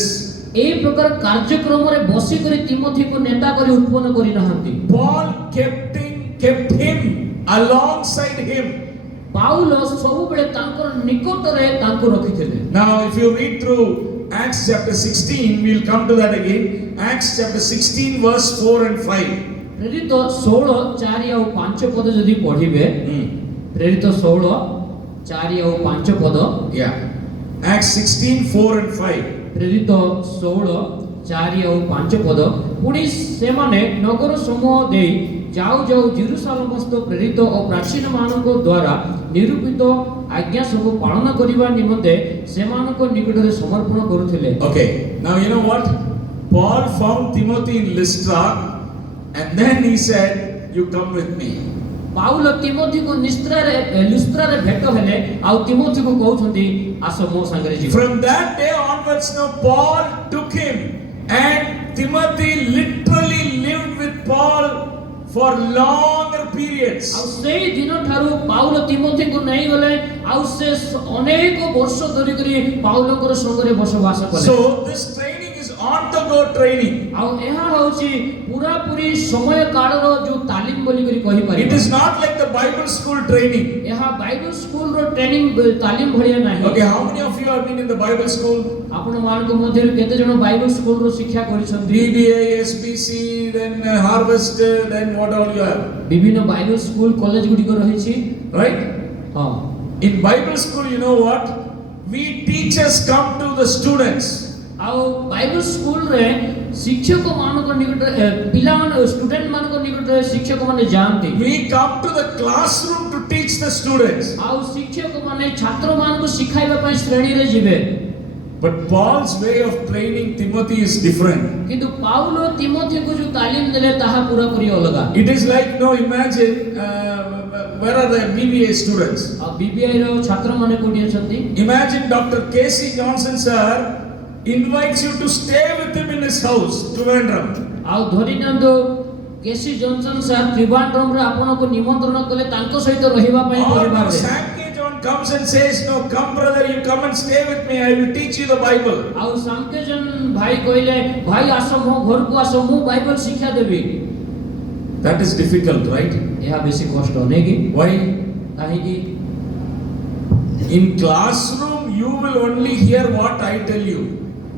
এই প্রকার কার্যক্রমরে বসি করে তিমোথীକୁ নেতা করে উৎপন্ন କରି নাহাନ୍ତି। Paul kept him alongside him. Paul ସବୁବେଳେ ତାଙ୍କର ନିକଟରେ ତାଙ୍କୁ ରଖିଥିଲେ। Now, if you read through Acts chapter 16, we'll come to that again. Acts chapter 16, verse 4 and 5. ପ୍ରେରିତ 16 4 ଆଉ 5 ପଦ ଯଦି ପଢିବେ, ପ୍ରେରିତ 16 4 ଆଉ 5 ପଦ, Yeah. Acts 16, 4 and 5. ପ୍ରେରିତ 16 4 ଆଉ 5 ପଦ, ପୁଣି ସେମାନେ ନଗର ସମୂହ ଦେଇ ଯାଉ ଯାଉ ଜେରୁସାଲେମସ୍ଥ ପ୍ରେରିତ ଓ ପ୍ରାଚୀନମାନଙ୍କ ଦ୍ୱାରା ନିରୂପିତ ଆଜ୍ଞା ସବୁ ପାଳନ କରିବା ନିମନ୍ତେ ସେମାନଙ୍କ ନିକଟରେ ସମର୍ପଣ କରୁଥିଲେ। Okay. Now, you know what? Paul found Timothy in Lystra, and then he said, "You come with me." Paul ତିମୋଥୀକୁ ଲୁସ୍ତ୍ରାରେ ଭେଟ ହେଲେ ଆଉ ତିମୋଥୀକୁ କହୁଛନ୍ତି ଆସ ମୋ ସାଙ୍ଗରେ ଯିବ। From that day onwards, now Paul took him, and Timothy literally lived with Paul for longer periods. ଆଉ ସେଇ ଦିନ ଠାରୁ ପାଉଲ ତିମୋଥୀକୁ ନେଇ ଗଲେ ଆଉ ସେ ଅନେକ ବର୍ଷ ଧରି କରି ପାଉଲଙ୍କର ସଙ୍ଗରେ ବସବାସ କଲେ। So this training is on the go training. ଆଉ ଏହା ହେଉଛି ପୁରାପୁରି ସମୟ କାଳର ଯୋଉ ତାଲିମ ବୋଲି କରି କହି It ପାରିବା। is not like the Bible school training. ଏହା ବାଇବଲ ସ୍କୁଲର ଟ୍ରେନିଂ ତାଲିମ ଭଳିଆ ନାହିଁ। Okay, how many of you have been in the Bible school? ଆପଣ ମାନଙ୍କ ମଧ୍ୟରୁ କେତେ ଜଣ ବାଇବଲ ସ୍କୁଲର ଶିକ୍ଷା କରିଛନ୍ତି? BBA, SBC, then Harvest, then what all you have, ବିଭିନ୍ନ ବାଇବଲ ସ୍କୁଲ କଲେଜ ଗୁଡ଼ିକ ରହିଛି। right? ହଁ, In Bible school, you know what? We teachers come to the students. ଆଉ ବାଇବଲ ସ୍କୁଲରେ ଶିକ୍ଷକ ମାନଙ୍କ ନିକଟରେ ପିଲାମାନେ ଷ୍ଟୁଡେଣ୍ଟ ମାନଙ୍କ ନିକଟରେ ଶିକ୍ଷକ ମାନେ ଯାଆନ୍ତି। We come to the classroom to teach the students. ଆଉ ଶିକ୍ଷକ ମାନେ ଛାତ୍ର ମାନଙ୍କୁ ଶିଖାଇବା ପାଇଁ ଶ୍ରେଣୀରେ ଯିବେ। But Paul's way of training Timothy is different. କିନ୍ତୁ ପାଉଲ ତିମୋଥୀକୁ ଯୋଉ ତାଲିମ ଦେଲେ ତାହା ପୁରାପୁରି ଅଲଗା। It is like, no, imagine, where are the BBA students? ଆଉ ବିବିଆଇ ର ଛାତ୍ର ମାନେ କୋଉଠି ଅଛନ୍ତି? Imagine Dr. K.C. Johnson sir invites you to stay with him in his house, Trivandrum. ଆଉ ଧରି ନିଅନ୍ତୁ କେସି ଜନସନ ସାର୍ ତ୍ରିଭାଣ୍ଡ୍ରମରେ ଆପଣଙ୍କୁ ନିମନ୍ତ୍ରଣ କଲେ ତାଙ୍କ ସହିତ ରହିବା ପାଇଁ Or ପରିବାରରେ। Sam K. John comes and says, "No, come brother, you come and stay with me. I will teach you the Bible." ଆଉ ସାମକେଜନ ଭାଇ କହିଲେ ଭାଇ ଆସ ମୋ ଘରକୁ ଆସ ମୁଁ ବାଇବଲ ଶିକ୍ଷା ଦେବି। That is difficult, right? ଏହା ବେଶୀ କଷ୍ଟ ନାହିଁ କି? Why? କାହିଁକି? In classroom, you will only hear what I tell you.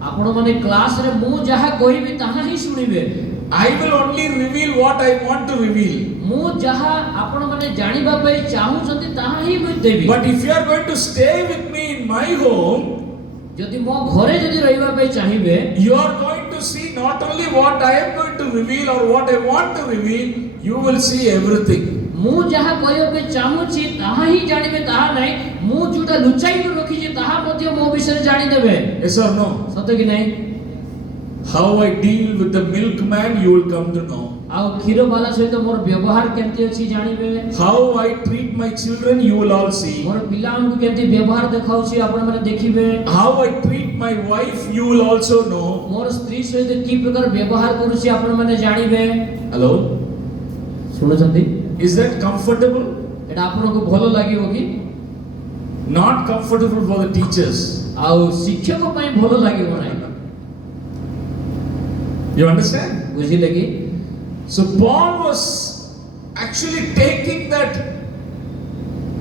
ଆପଣ ମାନେ କ୍ଲାସରେ ମୁଁ ଯାହା କହିବି ତାହା ହିଁ ଶୁଣିବେ। I will only reveal what I want to reveal. ମୁଁ ଯାହା ଆପଣ ମାନେ ଜାଣିବା ପାଇଁ ଚାହୁଁଛନ୍ତି ତାହା ହିଁ ମୁଁ ଦେବି। But if you are going to stay with me in my home, ଯଦି ମୋ ଘରେ ଯଦି ରହିବା ପାଇଁ ଚାହିଁବେ, you are going to see not only what I am going to reveal or what I want to reveal, you will see everything. ମୁଁ ଯାହା କହିବା ପାଇଁ ଚାହୁଁଛି ତାହା ହିଁ ଜାଣିବେ ତାହା ନାହିଁ, ମୁଁ ଯୋଉଟା ଲୁଚାଇକି ରଖିଛି ତାହା ମଧ୍ୟ ମୋ ବିଷୟରେ ଜାଣିଦେବେ। Yes or no? ସତ କି ନାହିଁ? How I deal with the milkman, you will come to know. ଆଉ କ୍ଷୀର ବାଲା ସହିତ ମୋର ବ୍ୟବହାର କେମିତି ଅଛି ଜାଣିବେ। How I treat my children, you will all see. ମୋର ପିଲାମାନଙ୍କୁ କେମିତି ବ୍ୟବହାର ଦେଖାଉଛି ଆପଣ ମାନେ ଦେଖିବେ। How I treat my wife, you will also know. ମୋର ସ୍ତ୍ରୀ ସହିତ କି ପ୍ରକାର ବ୍ୟବହାର କରୁଛି ଆପଣ ମାନେ ଜାଣିବେ। Hello? ଶୁଣୁଛନ୍ତି? Is that comfortable? ଏଟା ଆପଣଙ୍କୁ ଭଲ ଲାଗିବ କି? Not comfortable for the teachers. ଆଉ ଶିକ୍ଷକ ପାଇଁ ଭଲ ଲାଗିବ ନାହିଁ। You understand? ବୁଝିଲେ କି? So Paul was actually taking that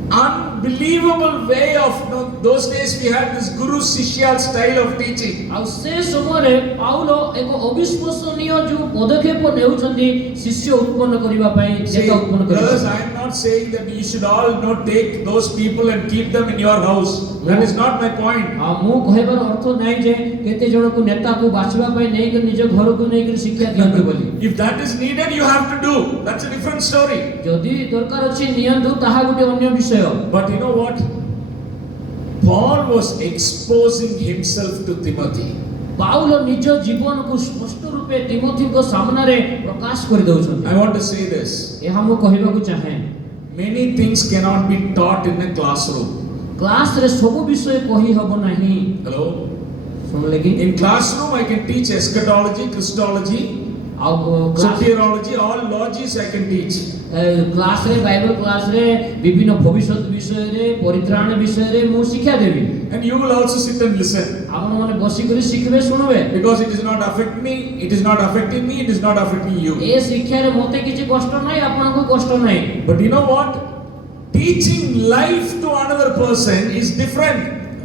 unbelievable way of, those days we had this guru shishya style of teaching. ଆଉ ସେ ସମୟରେ ପାଉଲ ଏକ ଅବିଶ୍ଵସନୀୟ ଯୋଉ ପଦକ୍ଷେପ ନେଉଛନ୍ତି ଶିଷ୍ୟ ଉତ୍ପନ୍ନ କରିବା ପାଇଁ See, ନେତା ଉତ୍ପନ୍ନ କରିବା brothers, ପାଇଁ। I am not saying that you should all take those people and keep them in your house. That is not my point. ଆଉ ମୁଁ କହିବାର ଅର୍ଥ ନାହିଁ ଯେ କେତେ ଜଣକୁ ନେତାକୁ ବାଛିବା ପାଇଁ ନେଇକି ନିଜ ଘରକୁ ନେଇକି ଶିକ୍ଷା ଦିଅନ୍ତୁ ବୋଲି। If that is needed, you have to do. That's a different story. ଯଦି ଦରକାର ଅଛି ନିଅନ୍ତୁ ତାହା ଗୋଟେ ଅନ୍ୟ ବିଷୟ। But you know what? Paul was exposing himself to Timothy. Paul ନିଜ ଜୀବନକୁ ସ୍ପଷ୍ଟ ରୂପେ ତିମୋଥୀଙ୍କ ସାମ୍ନାରେ ପ୍ରକାଶ କରିଦେଉଛନ୍ତି। I want to say this. ଏହା ମୁଁ କହିବାକୁ ଚାହେଁ। Many things cannot be taught in a classroom. କ୍ଲାସରେ ସବୁ ବିଷୟ କହି ହେବ ନାହିଁ। Hello? ଶୁଣିଲେ କି? In classroom, I can teach eschatology, Christology, ଆଉ soteriology, all logies I can teach. Class ରେ ବାଇବଲ କ୍ଲାସ ରେ ବିଭିନ୍ନ ଭବିଷ୍ୟତ ବିଷୟରେ ପରିତ୍ରାଣ ବିଷୟରେ ମୁଁ ଶିକ୍ଷା ଦେବି And you will also sit and listen. ଆପଣ ମାନେ ବସିକରି ଶିଖିବେ ଶୁଣିବେ Because it is not affecting me, it is not affecting me, it is not affecting you. ଏ ଶିକ୍ଷାରେ ମୋତେ କିଛି କଷ୍ଟ ନାହିଁ ଆପଣଙ୍କୁ କଷ୍ଟ ନାହିଁ But you know what? Teaching life to another person is different.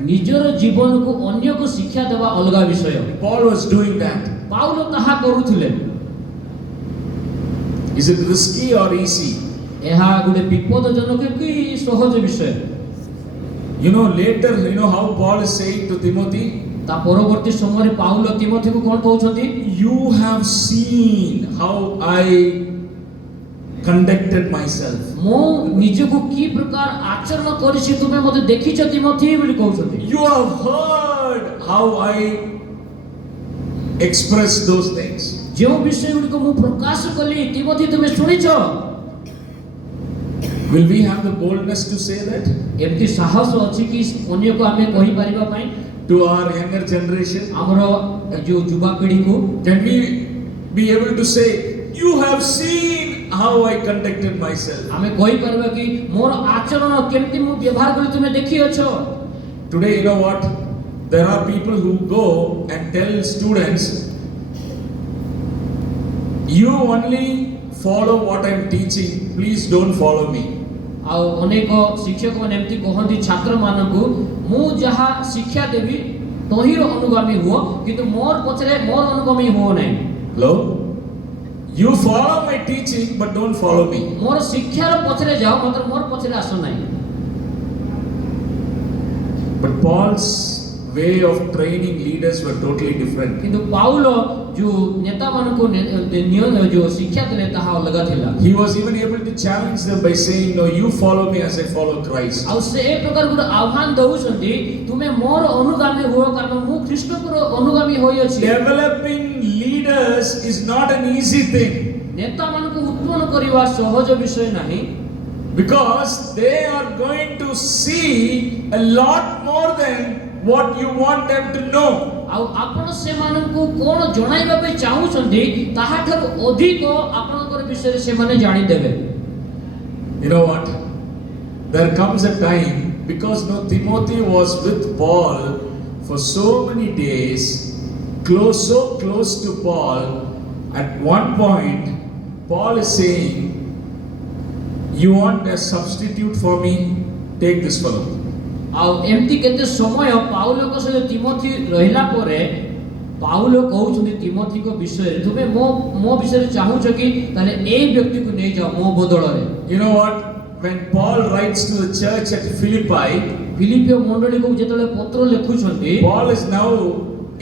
ନିଜର ଜୀବନକୁ ଅନ୍ୟକୁ ଶିକ୍ଷା ଦେବା ଅଲଗା ବିଷୟ Paul was doing that. Paul ତାହା କରୁଥିଲେ Is it risky or easy? ଏହା ଗୋଟେ ବିପଦଜନକ କି ସହଜ ବିଷୟ You know, later, you know how Paul is saying to Timothy? ତା ପରବର୍ତ୍ତୀ ସମୟରେ ପାଉଲ ତିମୋଥୀକୁ କ'ଣ କହୁଛନ୍ତି You have seen how I conducted myself. ମୁଁ ନିଜକୁ କି ପ୍ରକାର ଆଚରଣ କରିଛି ତୁମେ ମୋତେ ଦେଖିଛ ତିମୋଥୀ ବୋଲି କହୁଛନ୍ତି You have heard how I expressed those things. ଯେଉଁ ବିଷୟ ଗୁଡ଼ିକ ମୁଁ ପ୍ରକାଶ କଲି ତିମୋଥୀ ତୁମେ ଶୁଣିଛ Will we have the boldness to say that ଏମିତି ସାହସ ଅଛି କି ଅନ୍ୟକୁ ଆମେ କହିପାରିବା ପାଇଁ to our younger generation? ଆମର ଯେଉଁ ଯୁବାପିଢ଼ିକୁ Can we be able to say, You have seen how I conducted myself? ଆମେ କହିପାରିବା କି ମୋର ଆଚରଣ କେମିତି ମୁଁ ବ୍ୟବହାର କଲି ତୁମେ ଦେଖିଅଛ Today, you know what? There are people who go and tell students, You only follow what I'm teaching, please don't follow me. ଆଉ ଅନେକ ଶିକ୍ଷକମାନେ ଏମିତି କହନ୍ତି ଛାତ୍ରମାନଙ୍କୁ ମୁଁ ଯାହା ଶିକ୍ଷା ଦେବି ତହିଁର ଅନୁଗାମୀ ହୁଅ କିନ୍ତୁ ମୋର ପଛରେ ମୋର ଅନୁଗାମୀ ହୁଅ ନାହିଁ Hello? You follow my teaching, but don't follow me. ମୋର ଶିକ୍ଷାର ପଛରେ ଯାଅ ମାତ୍ର ମୋର ପଛରେ ଆସ ନାହିଁ But Paul's way of training leaders were totally different. କିନ୍ତୁ ପାଉଲ ଯୋଉ ନେତାମାନଙ୍କୁ ଯୋଉ ଶିକ୍ଷା ଦେଲେ ତାହା ଅଲଗା ଥିଲା He was even able to challenge them by saying, No, you follow me as I follow Christ. ଆଉ ସେ ଏ ପ୍ରକାର ଗୋଟେ ଆହ୍ୱାନ ଦଉଛନ୍ତି ତୁମେ ମୋର ଅନୁଗାମୀ ହୁଅ କାରଣ ମୁଁ ଖ୍ରୀଷ୍ଟଙ୍କର ଅନୁଗାମୀ ହୋଇଅଛି Developing leaders is not an easy thing ନେତାମାନଙ୍କୁ ଉତ୍ପନ୍ନ କରିବା ସହଜ ବିଷୟ ନାହିଁ because they are going to see a lot more than what you want them to know. ଆଉ ଆପଣ ସେମାନଙ୍କୁ କ'ଣ ଜଣାଇବା ପାଇଁ ଚାହୁଁଛନ୍ତି ତାହାଠାରୁ ଅଧିକ ଆପଣଙ୍କର ବିଷୟରେ ସେମାନେ ଜାଣିଦେବେ You know what? There comes a time because no Timothy was with Paul for so many days, so close to Paul. At one point, Paul is saying, "You want a substitute for me? Take this fellow." ଆଉ ଏମିତି କେତେ ସମୟ ପାଉଲଙ୍କ ସହିତ ତିମୋଥୀ ରହିଲା ପରେ Paul କହୁଛନ୍ତି ତିମୋଥୀଙ୍କ ବିଷୟରେ ତୁମେ ମୋ ବିଷୟରେ ଚାହୁଁଛ କି ତାହେଲେ ଏଇ ବ୍ୟକ୍ତିକୁ ନେଇଯାଅ ମୋ ବଦଳରେ You know what? When Paul writes to the church at Philippi, ଫିଲିପିଓ ମଣ୍ଡଳୀକୁ ଯେତେବେଳେ ପତ୍ର ଲେଖୁଛନ୍ତି Paul is now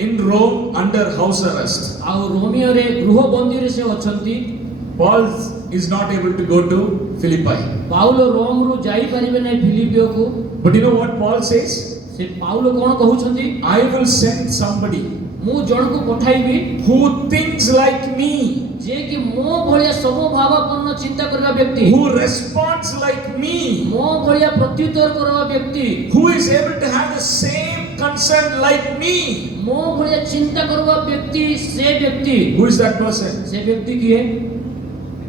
in Rome under house arrest. ଆଉ ରୋମିଓରେ ଗୃହବନ୍ଦୀରେ ସେ ଅଛନ୍ତି Paul is not able to go to Philippi. Paul ରୋମରୁ ଯାଇପାରିବେ ନାହିଁ ଫିଲିପିଓକୁ But you know what Paul says? ସେ ପାଉଲ କ'ଣ କହୁଛନ୍ତି I will send somebody ମୁଁ ଜଣକୁ ପଠାଇବି who thinks like me, ଯେ କି ମୋ ଭଳିଆ ସମଭାବାପନ୍ନ ଚିନ୍ତା କରିବା ବ୍ୟକ୍ତି who responds like me, ମୋ ଭଳିଆ ପ୍ରତ୍ୟୁତ୍ତର କରିବା ବ୍ୟକ୍ତି who is able to have the same concern like me. ମୋ ଭଳିଆ ଚିନ୍ତା କରିବା ବ୍ୟକ୍ତି ସେ ବ୍ୟକ୍ତି Who is that person? ସେ ବ୍ୟକ୍ତି କିଏ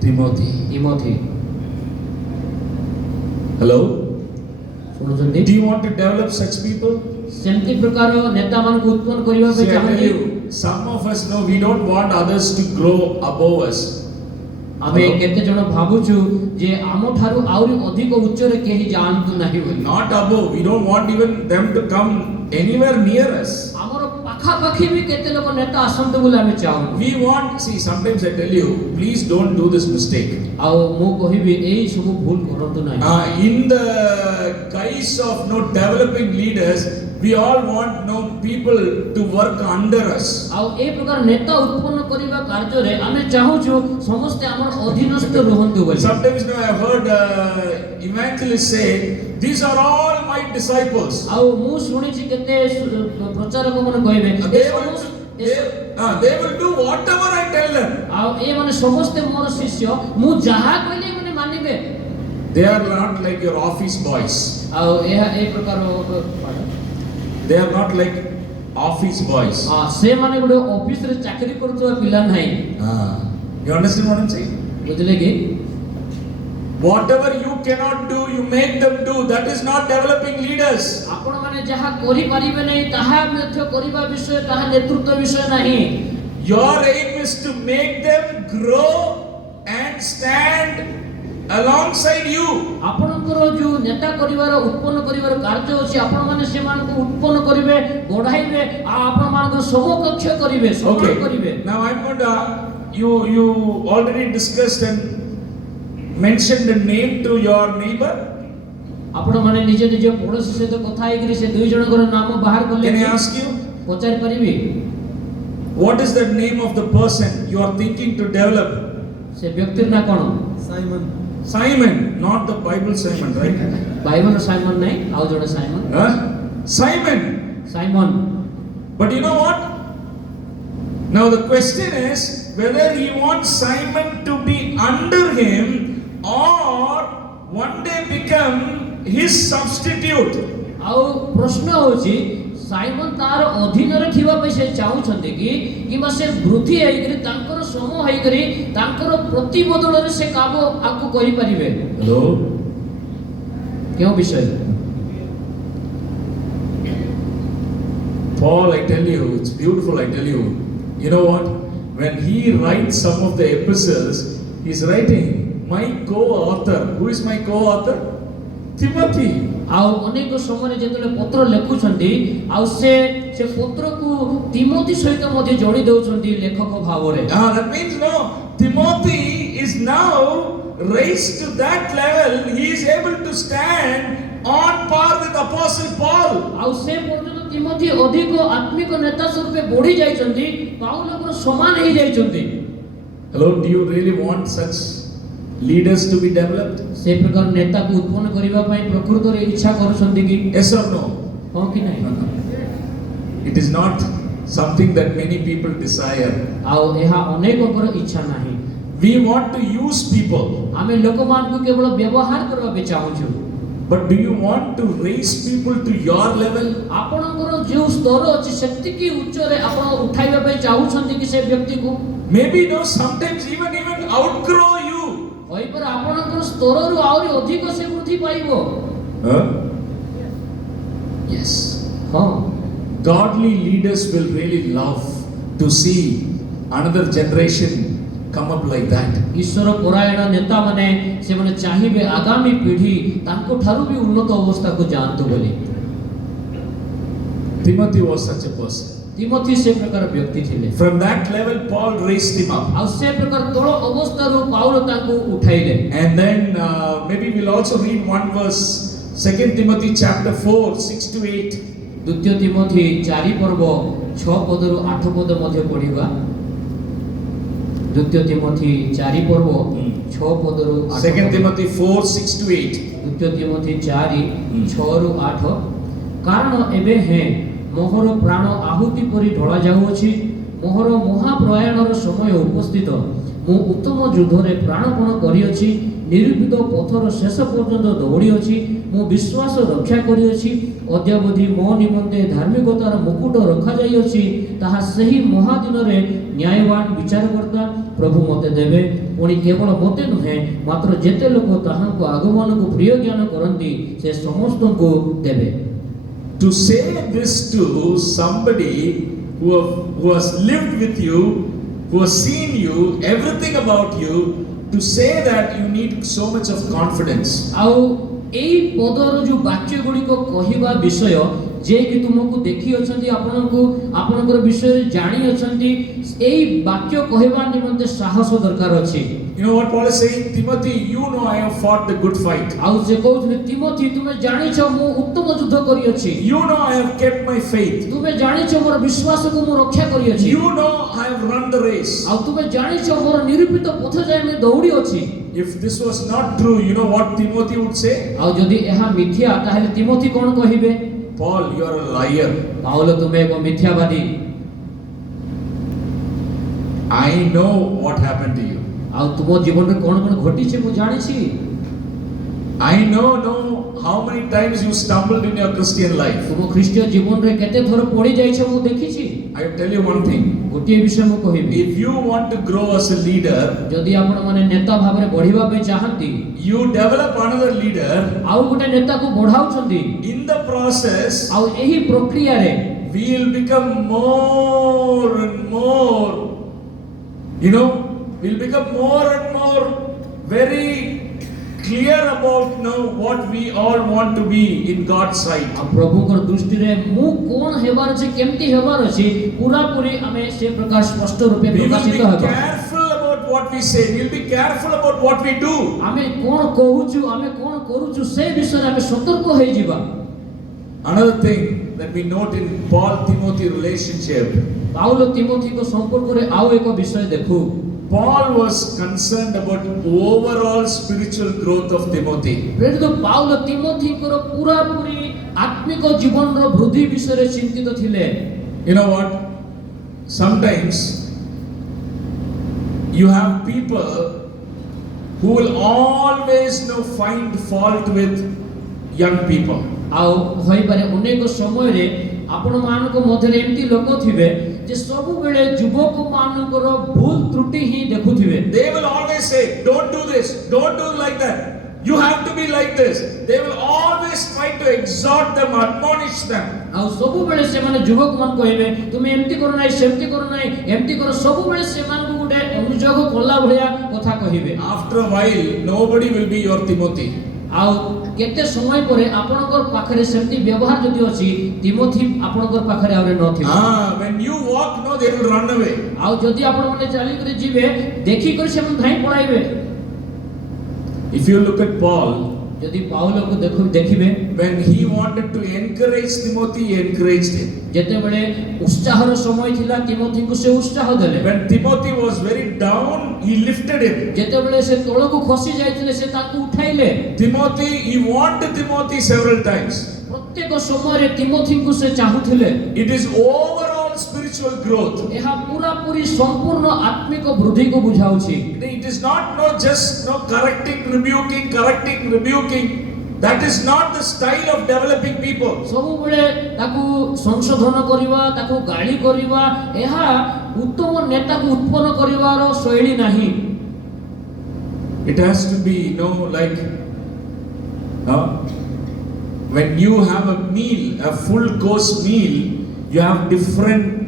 Timothy. ତିମୋଥୀ Hello? ଶୁଣୁଛନ୍ତି Do you want to develop such people? ସେମିତି ପ୍ରକାର ନେତାମାନଙ୍କୁ ଉତ୍ପନ୍ନ କରିବା ପାଇଁ See, I tell ଚାହାନ୍ତି you, some of us know we don't want others to grow above us. ଆମେ କେତେ ଜଣ ଭାବୁଛୁ ଯେ ଆମଠାରୁ ଆହୁରି ଅଧିକ ଉଚ୍ଚରେ କେହି ଯାଆନ୍ତୁ ନାହିଁ ବୋଲି Not above. We don't want even them to come anywhere near us. ଆମର ପାଖାପାଖି ବି କେତେ ଲୋକ ନେତା ଆସନ୍ତୁ ବୋଲି ଆମେ ଚାହୁଁ We want, see, sometimes I tell you, please don't do this mistake. ଆଉ ମୁଁ କହିବି ଏଇ ସବୁ ଭୁଲ କରନ୍ତୁ ନାହିଁ In the guise of developing leaders, we all want people to work under us. ଆଉ ଏ ପ୍ରକାର ନେତା ଉତ୍ପନ୍ନ କରିବା କାର୍ଯ୍ୟରେ ଆମେ ଚାହୁଁଛୁ ସମସ୍ତେ ଆମର ଅଧୀନସ୍ଥ ରୁହନ୍ତୁ ବୋଲି Sometimes I have heard evangelists say, these are all my disciples. ଆଉ ମୁଁ ଶୁଣିଛି କେତେ ପ୍ରଚାରକ ମାନେ କହିବେ They will do whatever I tell them. ଆଉ ଏ ମାନେ ସମସ୍ତେ ମୋର ଶିଷ୍ୟ ମୁଁ ଯାହା କହିଲେ ମାନେ ମାନିବେ They are not like your office boys. ଆଉ ଏହା ଏ ପ୍ରକାର They are not like office boys. ସେମାନେ ଗୋଟେ ଅଫିସରେ ଚାକିରି କରୁଥିବା ପିଲା ନାହିଁ You understand what I'm saying? ବୁଝିଲେ କି? Whatever you cannot do, you make them do. That is not developing leaders. ଆପଣ ମାନେ ଯାହା କରିପାରିବେ ନାହିଁ ତାହା ମଧ୍ୟ କରିବା ବିଷୟ, ତାହା ନେତୃତ୍ୱ ବିଷୟ ନାହିଁ। Your aim is to make them grow and stand alongside you. ଆପଣଙ୍କର ଯୋଉ ନେତା କରିବାର ଉତ୍ପନ୍ନ କରିବାର କାର୍ଯ୍ୟ ଅଛି, ଆପଣ ମାନେ ସେମାନଙ୍କୁ ଉତ୍ପନ୍ନ କରିବେ, ବଢାଇବେ, ଆଉ ଆପଣ ମାନଙ୍କୁ ସମକକ୍ଷ କରିବେ, ସମାନ କରିବେ। Now I'm going to you already discussed and mentioned a name to your neighbor. ଆପଣ ମାନେ ନିଜ ନିଜ ପଡ଼ୋଶୀ ସହିତ କଥା ହେଇକିରି ସେ ଦୁଇ ଜଣଙ୍କର ନାମ ବାହାର କଲେ। Can I ask you? ପଚାରି ପାରିବି? What is the name of the person you are thinking to develop? ସେ ବ୍ୟକ୍ତିର ନାଁ କ'ଣ? Simon, not the Bible Simon, right? ବାଇବଲର ସାଇମନ ନାହିଁ, ଆଉ ଜଣେ Simon. Huh? Simon. Simon. But you know what? Now the question is whether he wants Simon to be under him or one day become his substitute. ଆଉ ପ୍ରଶ୍ନ ହେଉଛି Simon ତାର ଅଧୀନରେ ଥିବା ପାଇଁ ସେ ଚାହୁଁଛନ୍ତି କି କିମ୍ବା ସେ ବୃଦ୍ଧି ହେଇକରି ତାଙ୍କର ସମ ହେଇକରି ତାଙ୍କର ପ୍ରତିବଦଳରେ ସେ କାମ ଆଗକୁ କରିପାରିବେ। Hello? କେଉଁ ବିଷୟ? Paul, I tell you, it's beautiful, I tell you. You know what? When he writes some of the epistles, he's writing, my co-author. Who is my co-author? Timothy. ଆଉ ଅନେକ ସମୟରେ ଯେତେବେଳେ ପତ୍ର ଲେଖୁଛନ୍ତି ଆଉ ସେ ପତ୍ରକୁ ତିମୋଥି ସହିତ ମଧ୍ୟ ଯୋଡ଼ି ଦେଉଛନ୍ତି ଲେଖକ ଭାବରେ। That means no, Timothy is now raised to that level. He is able to stand on par with Apostle Paul. ଆଉ ସେ ପର୍ଯ୍ୟନ୍ତ ତିମୋଥି ଅଧିକ ଆତ୍ମିକ ନେତା ସ୍ୱରୂପେ ବଢି ଯାଇଛନ୍ତି, ପାଉଲଙ୍କର ସମାନ ହେଇ ଯାଇଛନ୍ତି। Hello, do you really want such leaders to be developed? ସେ ପ୍ରକାର ନେତାକୁ ଉତ୍ପନ୍ନ କରିବା ପାଇଁ ପ୍ରକୃତରେ ଇଚ୍ଛା କରୁଛନ୍ତି କି? Yes or no? ହଁ କି ନାହିଁ? It is not something that many people desire. ଆଉ ଏହା ଅନେକଙ୍କର ଇଚ୍ଛା ନାହିଁ। We want to use people. ଆମେ ଲୋକମାନଙ୍କୁ କେବଳ ବ୍ୟବହାର କରିବା ପାଇଁ ଚାହୁଁଛୁ। But do you want to raise people to your level? ଆପଣଙ୍କର ଯେଉଁ ସ୍ତର ଅଛି ସେତିକି ଉଚ୍ଚରେ ଆପଣ ଉଠାଇବା ପାଇଁ ଚାହୁଁଛନ୍ତି କି ସେ ବ୍ୟକ୍ତିକୁ? Maybe no, sometimes even outgrow you. ହୋଇପାରେ ଆପଣଙ୍କର ସ୍ତରରୁ ଆହୁରି ଅଧିକ ସେ ବୃଦ୍ଧି ପାଇବ। Yes. ହଁ। Godly leaders will really love to see another generation come up like that. ଈଶ୍ୱର ପରାୟଣ ନେତାମାନେ ସେମାନେ ଚାହିଁବେ ଆଗାମୀ ପିଢ଼ି ତାଙ୍କ ଠାରୁ ବି ଉନ୍ନତ ଅବସ୍ଥାକୁ ଯାଆନ୍ତୁ ବୋଲି। Timothy was such a person. ତିମୋଥି ସେ ପ୍ରକାର ବ୍ୟକ୍ତି ଥିଲେ। From that level, Paul raised him up. ଆଉ ସେ ପ୍ରକାର ତଳ ଅବସ୍ଥାରୁ ପାଉଲ ତାଙ୍କୁ ଉଠାଇଲେ। And then maybe we'll also read one verse, 2 Timothy chapter 4, 6 to 8. ଦ୍ୱିତୀୟ ତିମୋଥି 4 ପର୍ବ 6 ପଦରୁ 8 ପଦ ମଧ୍ୟ ପଢିବା। ଦ୍ୱିତୀୟ ତିମୋଥି 4 ପର୍ବ 6 ପଦରୁ 8। 2 Timothy 4, 6 to 8. ଦ୍ୱିତୀୟ ତିମୋଥି 4 6 ରୁ 8। କାରଣ ଏବେ ମୋହର ପ୍ରାଣ ଆହୁତି ପରି ଢଳା ଯାଉଅଛି, ମୋହର ମହାପ୍ରୟାଣର ସମୟ ଉପସ୍ଥିତ। ମୁଁ ଉତ୍ତମ ଯୁଦ୍ଧରେ ପ୍ରାଣପଣ କରିଅଛି, ନିରୂପିତ ପଥର ଶେଷ ପର୍ଯ୍ୟନ୍ତ ଦୌଡ଼ିଅଛି, ମୁଁ ବିଶ୍ୱାସ ରକ୍ଷା କରିଅଛି। ଅଦ୍ୟାବଧି ମୋ ନିମନ୍ତେ ଧାର୍ମିକତାର ମୁକୁଟ ରଖାଯାଇଅଛି, ତାହା ସେହି ମହାଦିନରେ ନ୍ୟାୟବାନ ବିଚାରକର୍ତ୍ତା ପ୍ରଭୁ ମୋତେ ଦେବେ। ପୁଣି କେବଳ ମୋତେ ନୁହେଁ, ମାତ୍ର ଯେତେ ଲୋକ ତାହାଙ୍କ ଆଗମନକୁ ପ୍ରିୟ ଜ୍ଞାନ କରନ୍ତି ସେ ସମସ୍ତଙ୍କୁ ଦେବେ। To say this to somebody who has lived with you, who has seen you, everything about you, to say that you need so much of confidence. ଆଉ ଏଇ ପଦର ଯୋଉ ବାକ୍ୟ ଗୁଡ଼ିକ କହିବା ବିଷୟ ଯେ କି ତୁମକୁ ଦେଖି ଅଛନ୍ତି, ଆପଣଙ୍କର ବିଷୟରେ ଜାଣି ଅଛନ୍ତି, ଏଇ ବାକ୍ୟ କହିବା ନିମନ୍ତେ ସାହସ ଦରକାର ଅଛି। You know what Paul is saying? Timothy, you know I have fought the good fight. ଆଉ ସେ କହୁଥିଲେ ତିମୋଥି ତୁମେ ଜାଣିଛ ମୁଁ ଉତ୍ତମ ଯୁଦ୍ଧ କରିଅଛି। You know I have kept my faith. ତୁମେ ଜାଣିଛ ମୋର ବିଶ୍ୱାସକୁ ମୁଁ ରକ୍ଷା କରିଅଛି। You know I have run the race. ଆଉ ତୁମେ ଜାଣିଛ ମୋର ନିରୂପିତ ପଥ ଯାଏ ମୁଁ ଦୌଡ଼ି ଅଛି। If this was not true, you know what Timothy would say? ଆଉ ଯଦି ଏହା ମିଥ୍ୟା ତାହେଲେ ତିମୋଥି କ'ଣ କହିବେ? Paul, you are a liar. Paul ତୁମେ ଏକ ମିଥ୍ୟାବାଦୀ। I know what happened to you. ଆଉ ତୁମ ଜୀବନରେ କ'ଣ କ'ଣ ଘଟିଛି ମୁଁ ଜାଣିଛି। I know how many times you stumbled in your Christian life. तुम ख्रीष्टीय जीवन रे केते थर पड़ी जाय छ मु देखि छी। I will tell you one thing. गोटे विषय मु कहिबी, If you want to grow as a leader, जदि आपण माने नेता भाबरे बढ़िबा पे चाहंती, you develop another leader. आउ गोटे नेता को बढ़ाउछंती। In the process, आउ एही प्रक्रिया रे we will become more and more, we'll become more and more very clear about what we all want to be in God's sight. आ प्रभुकर दृष्टि रे मु कोन हेबार छै, केमती हेबार छै, पूरा पूरी हमें से प्रकार स्पष्ट रूपे We will be प्रकाशित हेबा। careful about what we say. We will be careful about what we do. हमें कोन कहूछु, हमें कोन करूछु से विषय रे हमें सतर्क होई जिबा। Another thing that we note in Paul-Timothy relationship, पाउल तिमोथी को संपर्क रे आउ एक विषय देखू। Paul was concerned about overall spiritual growth of Timothy. प्रेरित पाउल तिमोथी को पूरा पूरी आत्मिक जीवन रो वृद्धि विषय रे चिंतित थिले। You know what? Sometimes you have people who will always find fault with young people. आउ होई पारे अनेक समय रे आपण मानक मध्य एमती लोक थिबे जे सब बेले युवक मानकर भूल त्रुटि ही देखुथिबे। They will always say, don't do this, don't do like that. You have to be like this. They will always try to exhort them, admonish them. आउ सब बेले से माने युवक मान कहबे तुमे एमती करो नाही, सेमती करो नाही, एमती करो, सब बेले से मान को गुडे अनुजोग कोला भलिया कथा कहिबे। After a while, nobody will be your Timothy. आउ केते समय परे आपनकर पाखरे सेमती व्यवहार जदि अछि, तिमोथी आपनकर पाखरे आउरे न थिबे। When you walk, they will run away. आउ जदि आपण माने चाली करे जिवे देखि कर से मन धाई पड़ाइबे। If you look at Paul, यदि पाउल को देखिबे, when he wanted to encourage Timothy, he encouraged him. जेते बेले उत्साहर समय थिला तिमोथी को से उत्साह देले। When Timothy was very down, he lifted him. जेते बेले से तळ को खसी जायतिले से ताकू उठाइले। He wanted Timothy several times. प्रत्येक समय रे तिमोथी को से चाहुथिले। It is overall spiritual growth. एहा पूरा पूरी संपूर्ण आत्मिक वृद्धि को बुझाउछि। It is not just correcting, rebuking. That is not the style of developing people. सब बेले ताकू संशोधन करिवा, ताकू गाली करिवा, एहा उत्तम नेता को उत्पन्न करिवार शैली नाही। It has to be like when you have a meal, a full course meal, you have different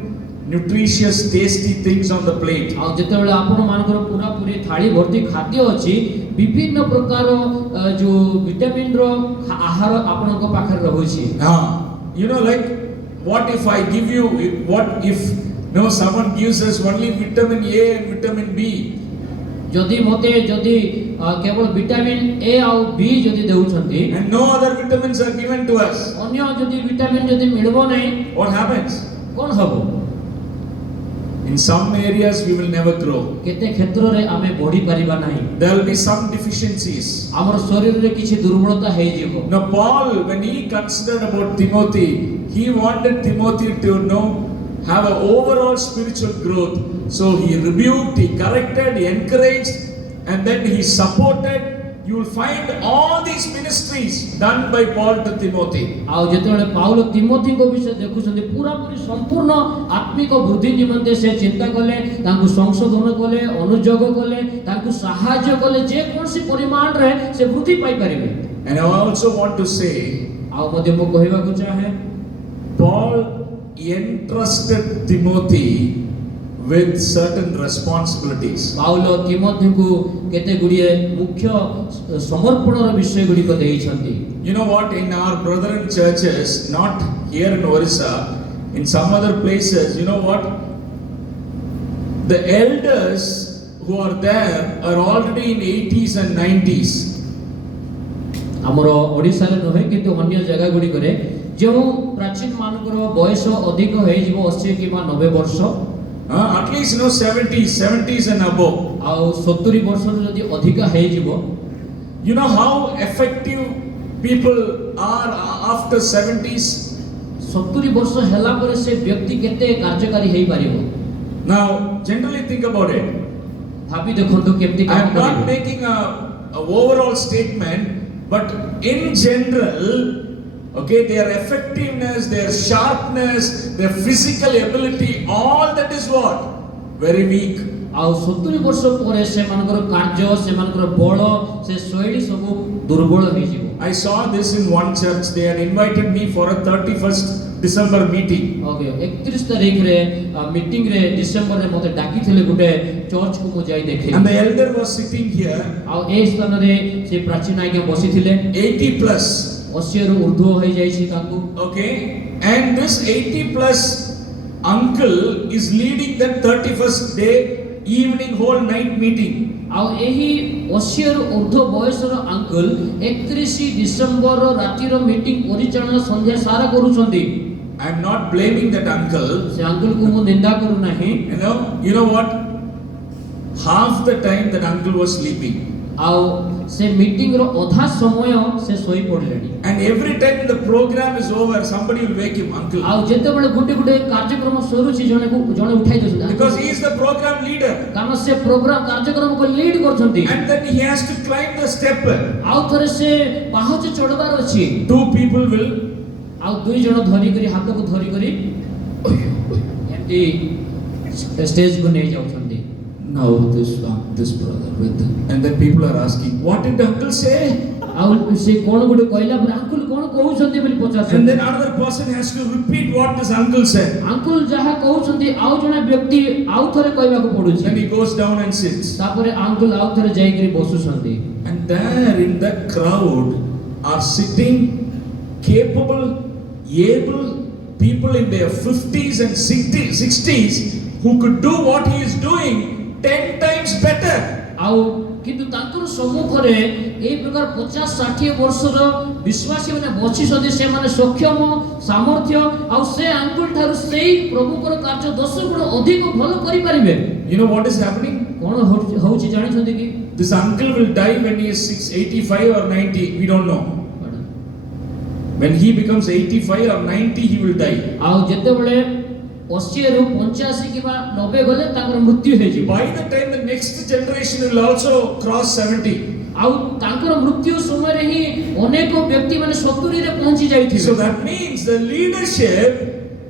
nutritious tasty things on the plate. आ जेते बेले आपण मानकर पूरा पूरी थाली भर्ती खाद्य अछि, विभिन्न प्रकार जो विटामिन रो आहार आपण को पाखर रहउछि। Like what if I give you, what if someone gives us only vitamin A and vitamin B? जदि केवल विटामिन ए और बी जदि देउछंती and no other vitamins are given to us, अन्य जदि विटामिन जदि मिलबो नै, what happens? कोन हबो? In some areas we will never grow. केते क्षेत्र रे आमे बढ़ी परिबा नाही। There will be some deficiencies. हमर शरीर रे किछि दुर्बलता हे जीवो। Now Paul, when he considered about Timothy, he wanted Timothy to have an overall spiritual growth. So he rebuked, he corrected, he encouraged, and then he supported. You will find all these ministries done by Paul to Timothy. आउ जेतेबेले पाउल तिमोथी को विषय देखुछन्ती पूरा पूरी संपूर्ण आत्मिक वृद्धि निमंते से चिंता कले, तांकु संशोधन कले, अनुजोग कले, तांकु सहाय्य कले, जे कोनसी परिमाण रे से वृद्धि पाई परिबे। And I also want to say, आउ मध्य मो कहिबा को चाहे, Paul entrusted Timothy with certain responsibilities. पाउल तिमोथी को केते गुडिये मुख्य समर्पणर विषय गुडी को देइछन्ती। You know what, in our brethren churches, not here in Orissa, in some other places, you know what, the elders who are there are already in 80s and 90s. हमर ओडिसा रे नहे किंतु अन्य जगह गुडी करे जो प्राचीन मानकर बयस अधिक हे जीव 80 किबा 90 वर्ष, At least 70s and above. आउ 70 वर्ष जदि अधिक हे जीव। You know how effective people are after 70s? 70 वर्ष हेला पर से व्यक्ति केते कार्यकारी हे पारिबो। Now generally think about it. भाबी देखंतु केमति I काम am not करिबो। making a overall statement, But in general, okay, their effectiveness, their sharpness, their physical ability, all that is what? Very weak. ଆଉ 70 ବର୍ଷ ପରେ ସେମାନଙ୍କର କାର୍ଯ୍ୟ ସେମାନଙ୍କର ବଳ ସେ ଶୈଳୀ ସବୁ ଦୁର୍ବଳ ହେଇଯିବ। I saw this in one church. They had invited me for a 31st December meeting. Okay 31 ତାରିଖରେ ମିଟିଂ ରେ ଡିସେମ୍ବର ରେ ମତେ ଡାକିଥିଲେ ଗୋଟେ ଚର୍ଚ୍ଚ କୁ ମୁଁ ଯାଇ ଦେଖିଲି। And the elder was sitting here, ଆଉ ଏ ସ୍ଥାନରେ ସେ ପ୍ରାଚୀନ ଆଜ୍ଞା ବସିଥିଲେ 80 plus. 80 ରୁ ଉର୍ଦ୍ଧ୍ୱ ହୋଇ ଯାଇଛି ତାଙ୍କୁ। Okay, and this 80 plus uncle is leading that 31st day evening whole night meeting. ଆଉ ଏହି 80 ରୁ ଉର୍ଦ୍ଧ୍ୱ ବୟସର ଅଙ୍କଲ 31 ଡିସେମ୍ବର ରାତିର ମିଟିଂ ପରିଚାଳନା ସନ୍ଧ୍ୟା ସାରା କରୁଛନ୍ତି। I am not blaming that uncle. ସେ ଅଙ୍କଲକୁ ମୁଁ ନିନ୍ଦା କରୁ ନାହିଁ। You know what? Half the time that uncle was sleeping. ଆଉ ସେ ମିଟିଂ ର ଅଧା ସମୟ ସେ ଶୋଇ ପଡ଼ିଲେଣି। And every time the program is over, somebody will wake him, uncle. ଆଉ ଯେତେବେଳେ ଗୋଟେ କାର୍ଯ୍ୟକ୍ରମ ସରୁଛି ଜଣେ ଉଠାଇ ଦେଉଛନ୍ତି। Because he is the program leader. କାରଣ ସେ ପ୍ରୋଗ୍ରାମ କାର୍ଯ୍ୟକ୍ରମକୁ ଲିଡ୍ କରୁଛନ୍ତି। And then he has to climb the step. ଆଉ ଥରେ ସେ ପାହାଚ ଚଢ଼ିବାର ଅଛି। Two people will. ଆଉ ଦୁଇ ଜଣ ଧରିକରି ହାତକୁ ଧରିକରି ଏମିତି ଷ୍ଟେଜକୁ ନେଇ ଯାଉଛନ୍ତି। Now this brother with, and then people are asking, what did uncle say? ଆଉ ସେ କଣ ଗୋଟେ କହିଲା ପରେ ଅଙ୍କଲ କଣ କହୁଛନ୍ତି ବୋଲି And ପଚାରୁଛନ୍ତି। then another person has to repeat what this uncle said. Uncle ଯାହା କହୁଛନ୍ତି ଆଉ ଜଣେ ବ୍ୟକ୍ତି ଆଉ ଥରେ କହିବାକୁ ପଡୁଛି। Then he goes down and sits. ତାପରେ ଅଙ୍କଲ ଆଉ ଥରେ ଯାଇକରି ବସୁଛନ୍ତି। And there in that crowd are sitting capable, able people in their 50s and 60s who could do what he is doing 10 times better. ଆଉ କିନ୍ତୁ ତାଙ୍କର ସମ୍ମୁଖରେ এই ପ୍ରକାର 50-60 ବର୍ଷର ବିଶ୍ୱାସୀ ମାନେ ବସିଛନ୍ତି। ସେମାନେ ସକ୍ଷମ ସାମର୍ଥ୍ୟ ଆଉ ସେ ଅଙ୍କଲ ଠାରୁ ସେଇ ପ୍ରଭୁଙ୍କର କାର୍ଯ୍ୟ 10 ଗୁଣ ଅଧିକ ଭଲ କରିପାରିବେ। You know what is happening? କଣ ହଉଛି ଜାଣିଛନ୍ତି କି? This uncle will die when he is 85 or 90. We don't know. When he becomes 85 or 90, he will die. ଆଉ ଯେତେବେଳେ 80 ରୁ 85 କିମ୍ବା 90 ଗଲେ ତାଙ୍କର ମୃତ୍ୟୁ ହେଇଯିବ। By the time the next generation will also cross 70. ଆଉ ତାଙ୍କର ମୃତ୍ୟୁ ସମୟରେ ହିଁ ଅନେକ ବ୍ୟକ୍ତି ମାନେ 70 ରେ ପହଞ୍ଚି ଯାଇଥିବେ। So that means the leadership,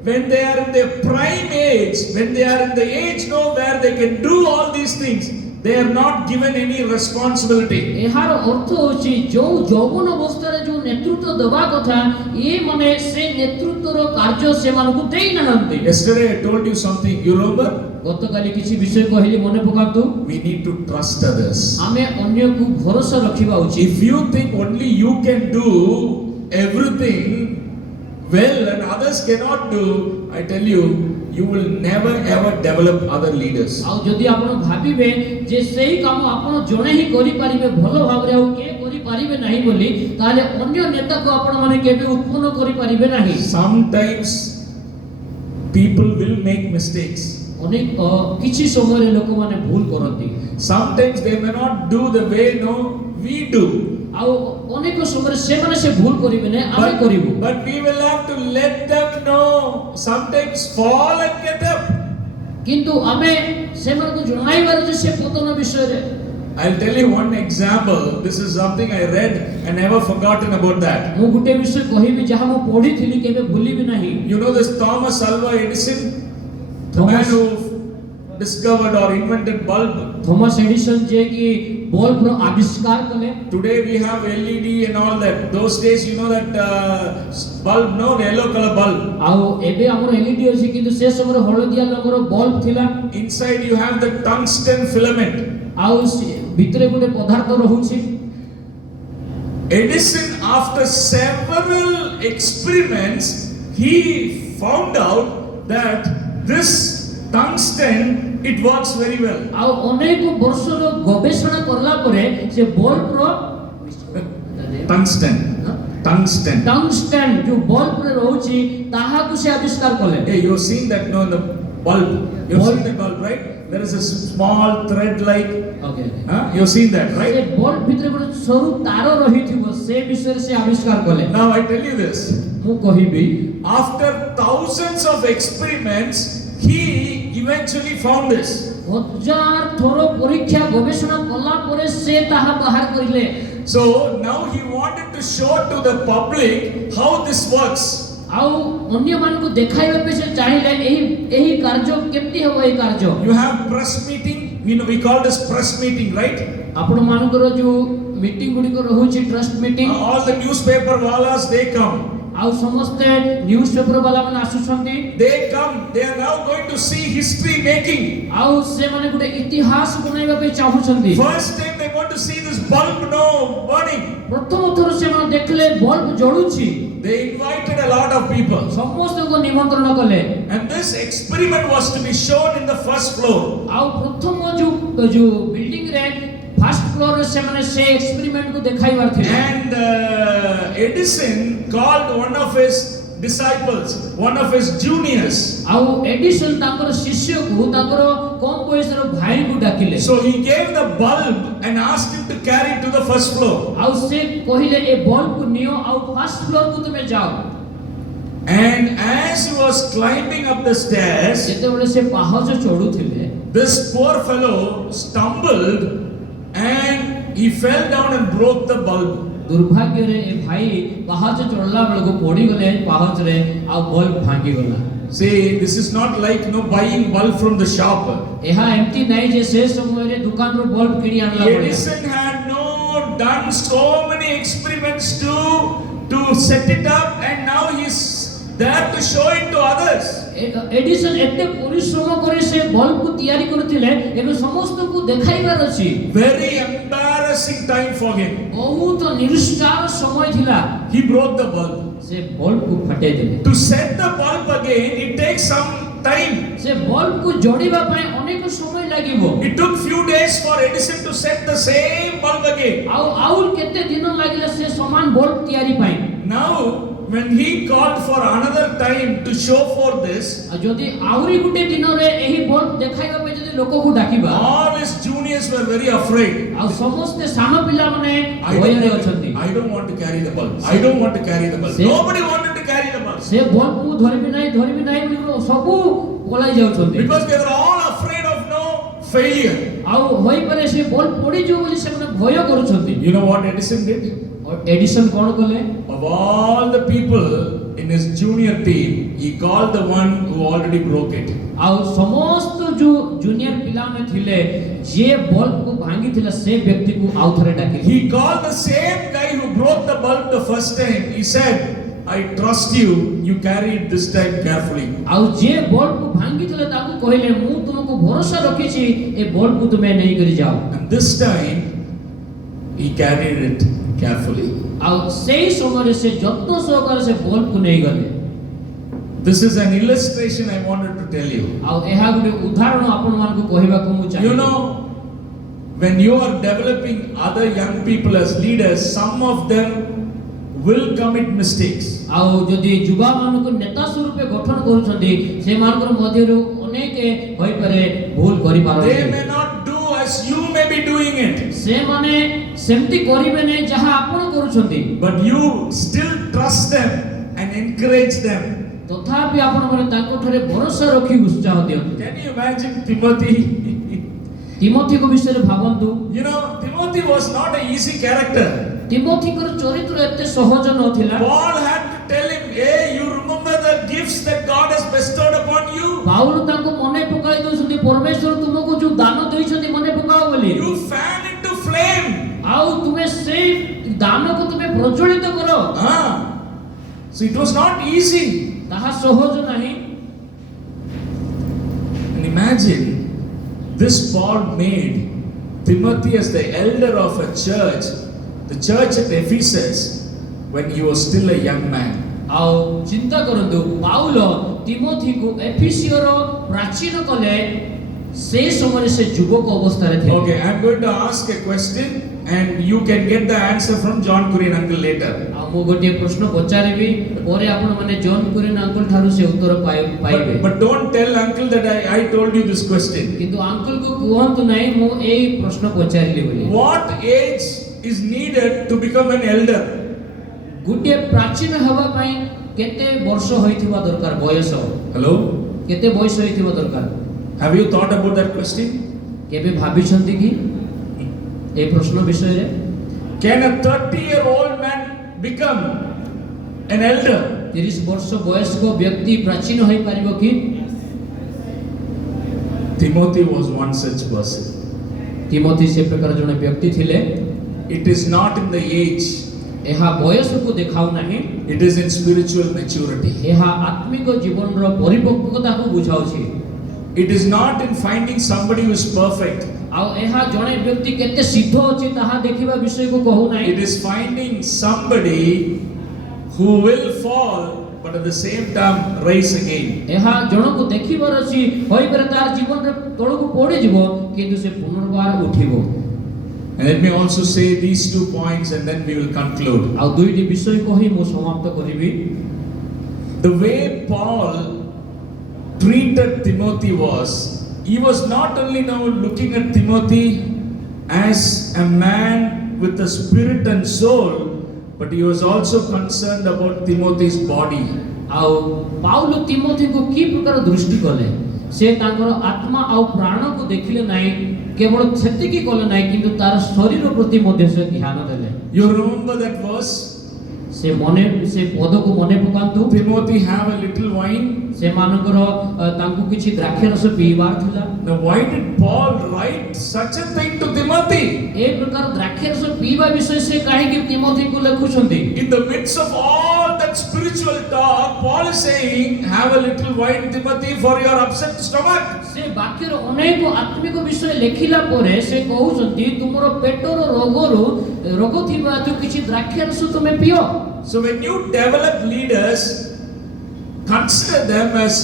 when they are in their prime age, when they are in the age now where they can do all these things, they are not given any responsibility. ଏହାର ଅର୍ଥ ହେଉଛି ଯୋଉ ଯୌବନ ଅବସ୍ଥାରେ ଯୋଉ ନେତୃତ୍ୱ ଦେବା କଥା ଏ ମାନେ ସେ ନେତୃତ୍ୱର କାର୍ଯ୍ୟ ସେମାନଙ୍କୁ ଦେଇନାହାନ୍ତି। Yesterday I told you something. You remember? ଗତକାଲି କିଛି ବିଷୟ କହିଲି ମନେ ପକାନ୍ତୁ। We need to trust others. ଆମେ ଅନ୍ୟକୁ ଭରସା ରଖିବା ଉଚିତ। If you think only you can do everything well and others cannot do, I tell you, you will never ever develop other leaders. ଆଉ ଯଦି ଆପଣ ଭାବିବେ ଯେ ସେଇ କାମ ଆପଣ ଜଣେ ହିଁ କରିପାରିବେ ଭଲ ଭାବରେ ଆଉ କିଏ କରିପାରିବେ ନାହିଁ ବୋଲି ତାହେଲେ ଅନ୍ୟ ନେତାକୁ ଆପଣ ମାନେ କେବେ ଉତ୍ପନ୍ନ କରିପାରିବେ ନାହିଁ। Sometimes people will make mistakes. ଅନେକ କିଛି ସମୟରେ ଲୋକମାନେ ଭୁଲ କରନ୍ତି। Sometimes they may not do the way we do. ଆଉ ଅନେକ ସମୟରେ ସେମାନେ ସେ ଭୁଲ କରିବେ ନାହିଁ ଆମେ କରିବୁ। But we will have to let them know. Sometimes fall and get up. କିନ୍ତୁ ଆମେ ସେମାନଙ୍କୁ ଜଣାଇବାର ଯେ ସେ ପତନ ବିଷୟରେ। I'll tell you one example. This is something I read and never forgotten about that. ମୁଁ ଗୋଟେ ବିଷୟ କହିବି ଯାହା ମୁଁ ପଢିଥିଲି କେବେ ଭୁଲିବି ନାହିଁ। You know this Thomas Alva Edison, the man who discovered or invented bulb. Thomas Edison जे कि बल्ब रो आविष्कार कले। Today we have LED and all that. Those days you know that bulb, no, the yellow color bulb. ଆଉ ଏବେ ଆମର LED ଅଛି କିନ୍ତୁ ସେ ସମୟରେ ହଳଦିଆ ରଙ୍ଗର ବଲ୍ବ ଥିଲା। Inside you have the tungsten filament. ଆଉ ଭିତରେ ଗୋଟେ ପଦାର୍ଥ ରହୁଛି। Edison, after several experiments, he found out that this tungsten, it works very well. ଆଉ ଅନେକ ବର୍ଷର ଗବେଷଣା କରଲା ପରେ ସେ ବଲ୍ବ ର Tungsten. ଟଙ୍ଗଷ୍ଟେନ୍ जो बल्ब रे रहउची ताहाकु से आविष्कार कले। Hey, you have seen that, no, in the bulb. You have seen the bulb, right? There is a small thread like. Okay. You have seen that, से right? बल्ब भितर ଗୋଟେ ସରୁ ତାର ରହିଥିବ ସେ ବିଷୟରେ ସେ ଆବିଷ୍କାର କଲେ। Now I tell you this. ମୁଁ କହିବି After thousands of experiments, he eventually found this. 1000 थोर परीक्षा गवेषणा कला परे से ताहा बाहर करिले। So now he wanted to show to the public how this works. ଆଉ ଅନ୍ୟ ମାନଙ୍କୁ ଦେଖାଇବା ପାଇଁ ସେ ଚାହିଁଲେ ଏହି କାର୍ଯ୍ୟ କେମିତି ହେବ ଏହି କାର୍ଯ୍ୟ You have press meeting, we call this press meeting, right? ଆପଣ ମାନଙ୍କର ଯୋଉ ମିଟିଂ ଗୁଡ଼ିକ ରହୁଛି trust meeting All the newspaper walas, they come. ଆଉ ସମସ୍ତେ ନ୍ୟୁଜ ପେପର ବାଲା ମାନେ ଆସୁଛନ୍ତି They come, they are now going to see history making. ଆଉ ସେମାନେ ଗୋଟେ ଇତିହାସ ବନାଇବା ପାଇଁ ଚାହୁଁଛନ୍ତି First time they want to see this bulb no burning. ପ୍ରଥମ ଥର ସେମାନେ ଦେଖିଲେ ବଲ୍ବ ଜଳୁଛି They invited a lot of people. ସମସ୍ତଙ୍କୁ ନିମନ୍ତ୍ରଣ କଲେ And this experiment was to be shown in the first floor. ଆଉ ପ୍ରଥମ ଯୋଉ ବିଲ୍ଡିଂ ରେ ଫାର୍ଷ୍ଟ ଫ୍ଲୋର ରେ ସେମାନେ ସେ ଏକ୍ସପେରିମେଣ୍ଟ କୁ ଦେଖାଇବାର ଥିଲା And Edison called one of his disciples, one of his juniors. ଆଉ ଏଡିସନ୍ ତାଙ୍କର ଶିଷ୍ୟକୁ ତାଙ୍କର କମ ବୟସର ଭାଇକୁ ଡାକିଲେ So he gave the bulb and asked him to carry it to the first floor. ଆଉ ସେ କହିଲେ ଏ ବଲ୍ବକୁ ନିଅ ଆଉ ଫାର୍ଷ୍ଟ ଫ୍ଲୋର କୁ ତୁମେ ଯାଅ And as he was climbing up the stairs, ଯେତେବେଳେ ସେ ପାହାଚ ଚଢୁଥିଲେ this poor fellow stumbled and he fell down and broke the bulb. ଦୁର୍ଭାଗ୍ୟରେ ଏ ଭାଇ ପାହାଚ ଚଢିଲା ବେଳକୁ ପଡିଗଲେ ପାହାଚରେ ଆଉ ବଲ୍ବ ଭାଙ୍ଗିଗଲା See, this is not like buying bulb from the shop. ଏହା ଏମିତି ନାହିଁ ଯେ ସେ ସମୟରେ ଦୋକାନରୁ ବଲ୍ବ କିଣି ଆଣିଲା ଭଳିଆ Edison had done so many experiments to set it up, and now he's there to show it to others. Edison ଏତେ ପରିଶ୍ରମ କରି ସେ ବଲ୍ବକୁ ତିଆରି କରିଥିଲେ ଏବେ ସମସ୍ତଙ୍କୁ ଦେଖାଇବାର ଅଛି Very embarrassing time for him. ବହୁତ ନିରୁତ୍ସାହ ସମୟ ଥିଲା He broke the bulb. ସେ ବଲ୍ବକୁ ଫଟେଇ ଦେଲେ To set the bulb again, it takes some time. ସେ ବଲ୍ବକୁ ଯୋଡ଼ିବା ପାଇଁ ଅନେକ ସମୟ ଲାଗିବ It took few days for Edison to set the same bulb again. ଆଉ କେତେ ଦିନ ଲାଗିଲା ସେ ସମାନ ବଲ୍ବ ତିଆରି ପାଇଁ Now, when he called for another time to show for this, ଯଦି ଆହୁରି ଗୋଟେ ଦିନରେ ଏହି ବଲ୍ବ ଦେଖାଇବା ପାଇଁ ଯଦି ଲୋକକୁ ଡାକିବା all his juniors were very afraid. ଆଉ ସମସ୍ତେ ସାନ ପିଲାମାନେ ଭୟରେ ଅଛନ୍ତି I don't want to carry the bulb. I don't want to carry the bulb. See? Nobody wanted to carry the bulb. ସେ ବଲ୍ବ ମୁଁ ଧରିବି ନାହିଁ ବୋଲି ସବୁ ପଳାଇ ଯାଉଛନ୍ତି Because they were all afraid of failure. ଆଉ ହୋଇପାରେ ସେ ବଲ୍ବ ପଡ଼ିଯିବ ବୋଲି ସେମାନେ ଭୟ କରୁଛନ୍ତି You know what Edison did? Edison କ'ଣ କଲେ Of all the people in his junior team, he called the one who already broke it. ଆଉ ସମସ୍ତ ଯୋଉ ଜୁନିୟର ପିଲାମାନେ ଥିଲେ ଯିଏ ବଲ୍ବକୁ ଭାଙ୍ଗିଥିଲା ସେ ବ୍ୟକ୍ତିକୁ ଆଉ ଥରେ ଡାକିଲେ He called the same guy who broke the bulb the first time. He said, I trust you. You carry it this time carefully. ଆଉ ଯିଏ ବଲ୍ବକୁ ଭାଙ୍ଗିଥିଲା ତାକୁ କହିଲେ ମୁଁ ତୁମକୁ ଭରସା ରଖିଛି ଏ ବଲ୍ବକୁ ତୁମେ ନେଇକରି ଯାଅ And this time, he carried it carefully. ଆଉ ସେଇ ସମୟରେ ସେ ଯତ୍ନ ସହକାରେ ସେ ବଲ୍ବକୁ ନେଇଗଲେ This is an illustration I wanted to tell you. ଆଉ ଏହା ଗୋଟେ ଉଦାହରଣ ଆପଣମାନଙ୍କୁ କହିବାକୁ ମୁଁ ଚାହେଁ You know, when you are developing other young people as leaders, some of them will commit mistakes. ଆଉ ଯଦି ଯୁବାମାନଙ୍କୁ ନେତା ସ୍ୱରୂପେ ଗଠନ କରୁଛନ୍ତି ସେମାନଙ୍କର ମଧ୍ୟରୁ ଅନେକ ହୋଇପାରେ ଭୁଲ They କରିପାରନ୍ତି may not do as you may be doing it, ସେମାନେ ସେମିତି କରିବେ ନାହିଁ ଯାହା ଆପଣ କରୁଛନ୍ତି but you still trust them and encourage them. ତଥାପି ଆପଣମାନେ ତାଙ୍କଠାରେ ଭରସା ରଖି ଉତ୍ସାହ ଦିଅନ୍ତୁ Can you imagine Timothy? ତିମୋଥୀଙ୍କ ବିଷୟରେ ଭାବନ୍ତୁ You know, Timothy was not an easy character. ତିମୋଥୀଙ୍କର ଚରିତ୍ର ଏତେ ସହଜ ନଥିଲା Paul had to tell him, hey, you remember the gifts that God has bestowed upon you? Paul ତାଙ୍କୁ ମନେ ପକାଇ ଦଉଛନ୍ତି ପରମେଶ୍ୱର ତୁମକୁ ଯୋଉ ଦାନ ଦେଇଛନ୍ତି ମନେ ପକାଅ ବୋଲି You fan into flame. ଆଉ ତୁମେ ସେଇ ଦାନକୁ ତୁମେ ପ୍ରଜ୍ୱଳିତ କର So it was not easy. ତାହା ସହଜ ନାହିଁ And imagine, this Paul made Timothy as the elder of a church, the church at Ephesus, when he was still a young man. ଆଉ ଚିନ୍ତା କରନ୍ତୁ ପାଉଲ ତିମୋଥୀକୁ ଏଫିସିଓର ପ୍ରାଚୀନ କଲେ ସେ ସମୟରେ ସେ ଯୁବକ ଅବସ୍ଥାରେ ଥିଲେ Okay, I'm going to ask a question and you can get the answer from John Kurian uncle later. ଆଉ ମୁଁ ଗୋଟିଏ ପ୍ରଶ୍ନ ପଚାରିବି ପରେ ଆପଣ ମାନେ ଜନ୍ କୁରିନ୍ ଅଙ୍କଲ ଠାରୁ ସେ ଉତ୍ତର ପାଇବେ But don't tell uncle that I told you this question. କିନ୍ତୁ ଅଙ୍କଲକୁ କୁହନ୍ତୁ ନାହିଁ ମୁଁ ଏଇ ପ୍ରଶ୍ନ ପଚାରିଲି ବୋଲି What age is needed to become an elder? ଗୋଟିଏ ପ୍ରାଚୀନ ହେବା ପାଇଁ କେତେ ବର୍ଷ ହୋଇଥିବା ଦରକାର ବୟସ Hello? କେତେ ବୟସ ହୋଇଥିବା ଦରକାର Have you thought about that question? କେବେ ଭାବିଛନ୍ତି କି এই ପ୍ରଶ୍ନ ବିଷୟରେ Can a 30-year-old man become an elder? 30 ବର୍ଷ ବୟସ୍କ ବ୍ୟକ୍ତି ପ୍ରାଚୀନ ହୋଇପାରିବ କି? Timothy was one such person. ତିମୋଥୀ ସେ ପ୍ରକାର ଜଣେ ବ୍ୟକ୍ତି ଥିଲେ। It is not in the age, ଏହା ବୟସକୁ ଦେଖାଉ ନାହିଁ, it is in spiritual maturity. ଏହା ଆତ୍ମିକ ଜୀବନର ପରିପକ୍ୱତାକୁ ବୁଝାଉଛି। It is not in finding somebody who is perfect. ଆଉ ଏହା ଜଣେ ବ୍ୟକ୍ତି କେତେ ସିଦ୍ଧ ଅଛି ତାହା ଦେଖିବା ବିଷୟକୁ କହୁ ନାହିଁ। It is finding somebody who will fall but at the same time rise again. ଏହା ଜଣକୁ ଦେଖିବାର ଅଛି, ହୋଇପାରେ ତାର ଜୀବନରେ ତଳକୁ ପଡ଼ିଯିବ କିନ୍ତୁ ସେ ପୁନର୍ବାର ଉଠିବ। And let me also say these 2 points and then we will conclude. ଆଉ ଦୁଇଟି ବିଷୟ କହି ମୁଁ ସମାପ୍ତ କରିବି। The way Paul treated Timothy was, he was not only now looking at Timothy as a man with a spirit and soul, but he was also concerned about Timothy's body. ଆଉ Paul ତିମୋଥୀକୁ କି ପ୍ରକାର ଦୃଷ୍ଟି କଲେ, ସେ ତାଙ୍କର ଆତ୍ମା ଆଉ ପ୍ରାଣକୁ ଦେଖିଲେ ନାହିଁ, କେବଳ ସେତିକି କଲେ ନାହିଁ କିନ୍ତୁ ତାର ଶରୀର ପ୍ରତି ମଧ୍ୟ ସେ ଧ୍ୟାନ ଦେଲେ। You remember that verse? ସେ ପଦକୁ ମନେ ପକାନ୍ତୁ। Timothy, have a little wine. ସେମାନଙ୍କର ତାଙ୍କୁ କିଛି ଦ୍ରାକ୍ଷରସ ପିଇବାର ଥିଲା। Now why did Paul write such a thing to Timothy? ଏ ପ୍ରକାର ଦ୍ରାକ୍ଷରସ ପିଇବା ବିଷୟ ସେ କାହିଁକି ତିମୋଥୀକୁ ଲେଖୁଛନ୍ତି? In the midst of all that spiritual talk, Paul is saying, have a little wine, Timothy, for your upset stomach. ସେ ବାକ୍ୟର ଅନେକ ଆତ୍ମିକ ବିଷୟ ଲେଖିଲା ପରେ ସେ କହୁଛନ୍ତି ତୁମର ପେଟର ରୋଗ ଥିବା ହେତୁ କିଛି ଦ୍ରାକ୍ଷରସ ତୁମେ ପିଅ। So when you develop leaders, consider them as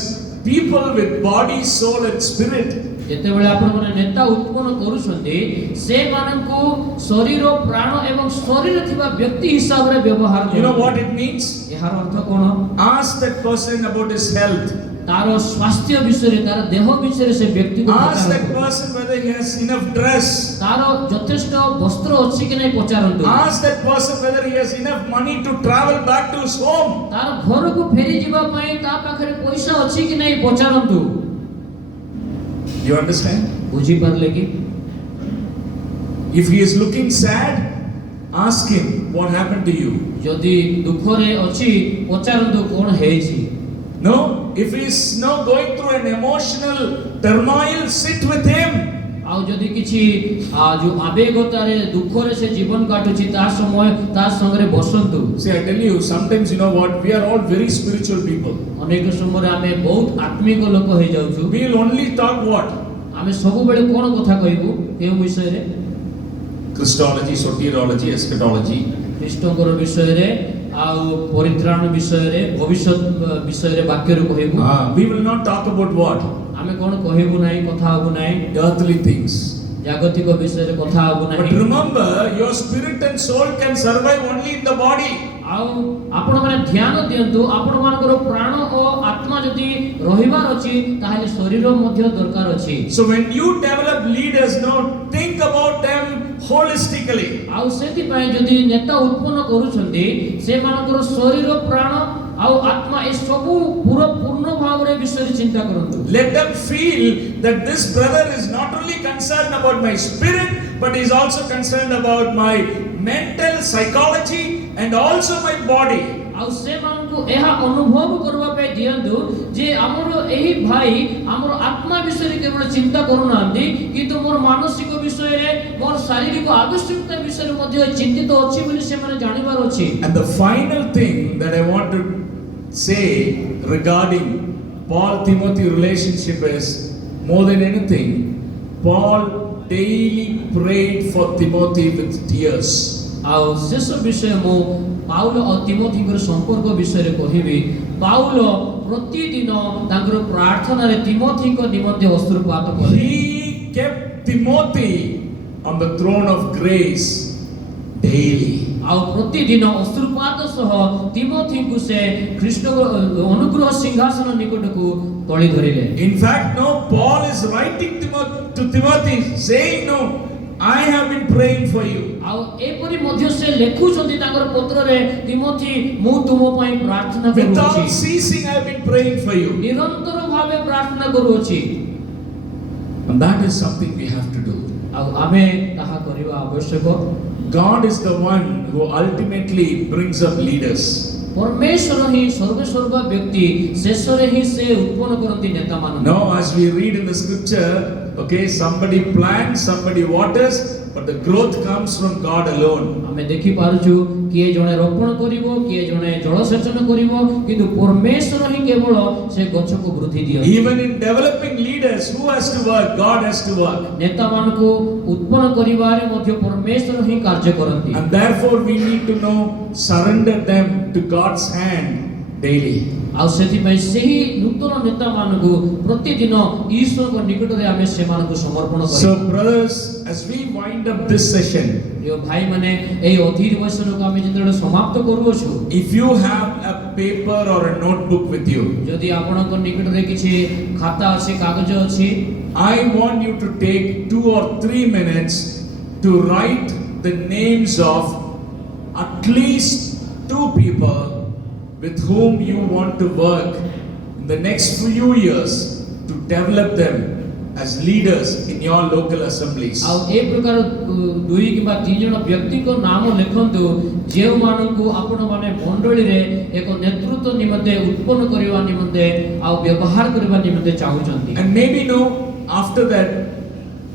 people with body, soul and spirit. ଯେତେବେଳେ ଆପଣମାନେ ନେତା ଉତ୍ପନ୍ନ କରୁଛନ୍ତି ସେମାନଙ୍କୁ ଶରୀର, ପ୍ରାଣ ଏବଂ ଶରୀର ଥିବା ବ୍ୟକ୍ତି ହିସାବରେ ବ୍ୟବହାର You know କରନ୍ତୁ। what it means? ଏହାର ଅର୍ଥ କ'ଣ? Ask that person about his health. ତାର ସ୍ୱାସ୍ଥ୍ୟ ବିଷୟରେ, ତାର ଦେହ ବିଷୟରେ ସେ ବ୍ୟକ୍ତିକୁ Ask that ପଚାରନ୍ତୁ। person whether he has enough dress. ତାର ଯଥେଷ୍ଟ ବସ୍ତ୍ର ଅଛି କି ନାହିଁ ପଚାରନ୍ତୁ। Ask that person whether he has enough money to travel back to his home. ତାର ଘରକୁ ଫେରି ଯିବା ପାଇଁ ତା ପାଖରେ ପଇସା ଅଛି କି ନାହିଁ ପଚାରନ୍ତୁ। You understand? ବୁଝିପାରିଲେ କି? If he is looking sad, ask him what happened to you. ଯଦି ଦୁଃଖରେ ଅଛି ପଚାରନ୍ତୁ କ'ଣ ହେଇଛି। No, if he is now going through an emotional turmoil, sit with him. ଆଉ ଯଦି କିଛି ଯୋଉ ଆବେଗତାରେ ଦୁଃଖରେ ସେ ଜୀବନ କାଟୁଛି ତା ସମୟ ତା ସଙ୍ଗରେ ବସନ୍ତୁ। See, I tell you, sometimes you know what? We are all very spiritual people. ଅନେକ ସମୟରେ ଆମେ ବହୁତ ଆତ୍ମିକ ଲୋକ ହେଇଯାଉଛୁ। We will only talk what? ଆମେ ସବୁବେଳେ କ'ଣ କଥା କହିବୁ? କେଉଁ ବିଷୟରେ? Christology, soteriology, eschatology. ଖ୍ରୀଷ୍ଟଙ୍କର ବିଷୟରେ ଆଉ ପରିତ୍ରାଣ ବିଷୟରେ, ଭବିଷ୍ୟତ ବିଷୟରେ ବାକ୍ୟରୁ କହିବୁ। We will not talk about what? ଆମେ କ'ଣ କହିବୁ ନାହିଁ, କଥା ହବୁ ନାହିଁ। Earthly things. ଜାଗତିକ ବିଷୟରେ କଥା ହବୁ But ନାହିଁ। remember, your spirit and soul can survive only in the body. ଆଉ ଆପଣମାନେ ଧ୍ୟାନ ଦିଅନ୍ତୁ, ଆପଣମାନଙ୍କର ପ୍ରାଣ ଓ ଆତ୍ମା ଯଦି ରହିବାର ଅଛି ତାହେଲେ ଶରୀର ମଧ୍ୟ ଦରକାର ଅଛି। So when you develop leaders, now think about them holistically. ଆଉ ସେଥିପାଇଁ ଯଦି ନେତା ଉତ୍ପନ୍ନ କରୁଛନ୍ତି ସେମାନଙ୍କର ଶରୀର, ପ୍ରାଣ ଆଉ ଆତ୍ମା ଏ ସବୁ ପୂର୍ଣ୍ଣ ଭାବରେ ବିଷୟରେ ଚିନ୍ତା କରନ୍ତୁ। Let them feel that this brother is not only concerned about my spirit, but is also concerned about my mental psychology and also my body. ଆଉ ସେମାନଙ୍କୁ ଏହା ଅନୁଭବ କରିବା ପାଇଁ ଦିଅନ୍ତୁ ଯେ ଆମର ଏହି ଭାଇ ଆମର ଆତ୍ମା ବିଷୟରେ କେବଳ ଚିନ୍ତା କରୁନାହାନ୍ତି କିନ୍ତୁ ମୋର ମାନସିକ ବିଷୟରେ, ମୋର ଶାରୀରିକ ଆବଶ୍ୟକତା ବିଷୟରେ ମଧ୍ୟ ଚିନ୍ତିତ ଅଛି ବୋଲି ସେମାନେ ଜାଣିବାର ଅଛି। And the final thing that I want to say regarding Paul-Timothy relationship is, more than anything, Paul daily prayed for Timothy with tears. ଆଉ ଶେଷ ବିଷୟ ମୁଁ ପାଉଲ ଓ ତିମୋଥୀଙ୍କର ସମ୍ପର୍କ ବିଷୟରେ କହିବି। ପାଉଲ ପ୍ରତିଦିନ ତାଙ୍କର ପ୍ରାର୍ଥନାରେ ତିମୋଥୀଙ୍କ ନିମନ୍ତେ ଅଶ୍ରୁପାତ କଲେ। He kept Timothy on the throne of grace daily. ଆଉ ପ୍ରତିଦିନ ଅଶ୍ରୁପାତ ସହ ତିମୋଥୀଙ୍କୁ ସେ ଖ୍ରୀଷ୍ଟଙ୍କ ଅନୁଗ୍ରହ ସିଂହାସନ ନିକଟକୁ ତଳି ଧରିଲେ। In fact, no, Paul is writing to Timothy saying, no, I have been praying for you. ଆଉ ଏପରି ମଧ୍ୟ ସେ ଲେଖୁଛନ୍ତି ତାଙ୍କର ପତ୍ରରେ, ତିମୋଥୀ ମୁଁ ତୁମ ପାଇଁ ପ୍ରାର୍ଥନା କରୁଅଛି। Without ceasing, I have been praying for you. ନିରନ୍ତର ଭାବେ ପ୍ରାର୍ଥନା କରୁଅଛି। And that is something we have to do. ଆଉ ଆମେ ତାହା କରିବା ଆବଶ୍ୟକ। God is the one who ultimately brings up leaders. परमेश्वर ही सर्वेसर्वा व्यक्ति शेषरे ही से उत्पन्न करती नेता मान Now, as we read in the scripture, okay, somebody plants, somebody waters, but the growth comes from God alone. आमे देखि पारुछु किए जणे रोपण करिवो किए जणे जलसेचन करिवो किंतु परमेश्वर ही केवल से गछ को वृद्धि दियो Even in developing leaders, who has to work? God has to work. नेता मान को उत्पन्न करिवारे मध्य परमेश्वर ही कार्य करंती And therefore, we need to know, surrender them to God's hand daily. आ सेति पई सेही नूतन नेता मान को प्रतिदिन ईश्वर को निकट रे आमे से मान को समर्पण करी So, brothers, as we wind up this session, यो भाई माने एई अधिवेशन को आमे जेतेले समाप्त करू छु if you have a paper or a notebook with you, जदि आपनक निकट रे किछि खाता अछि कागज अछि I want you to take 2 or 3 minutes to write the names of at least 2 people with whom you want to work in the next few years to develop them as leaders in your local assemblies. आ ए प्रकार दुई किबा 3 जण व्यक्ति को नाम लेखंतु जेउ मानकु आपण माने मंडली रे एक नेतृत्व निमंते उत्पन्न करिवा निमंते आ व्यवहार करिवा निमंते चाहुचंती And maybe after that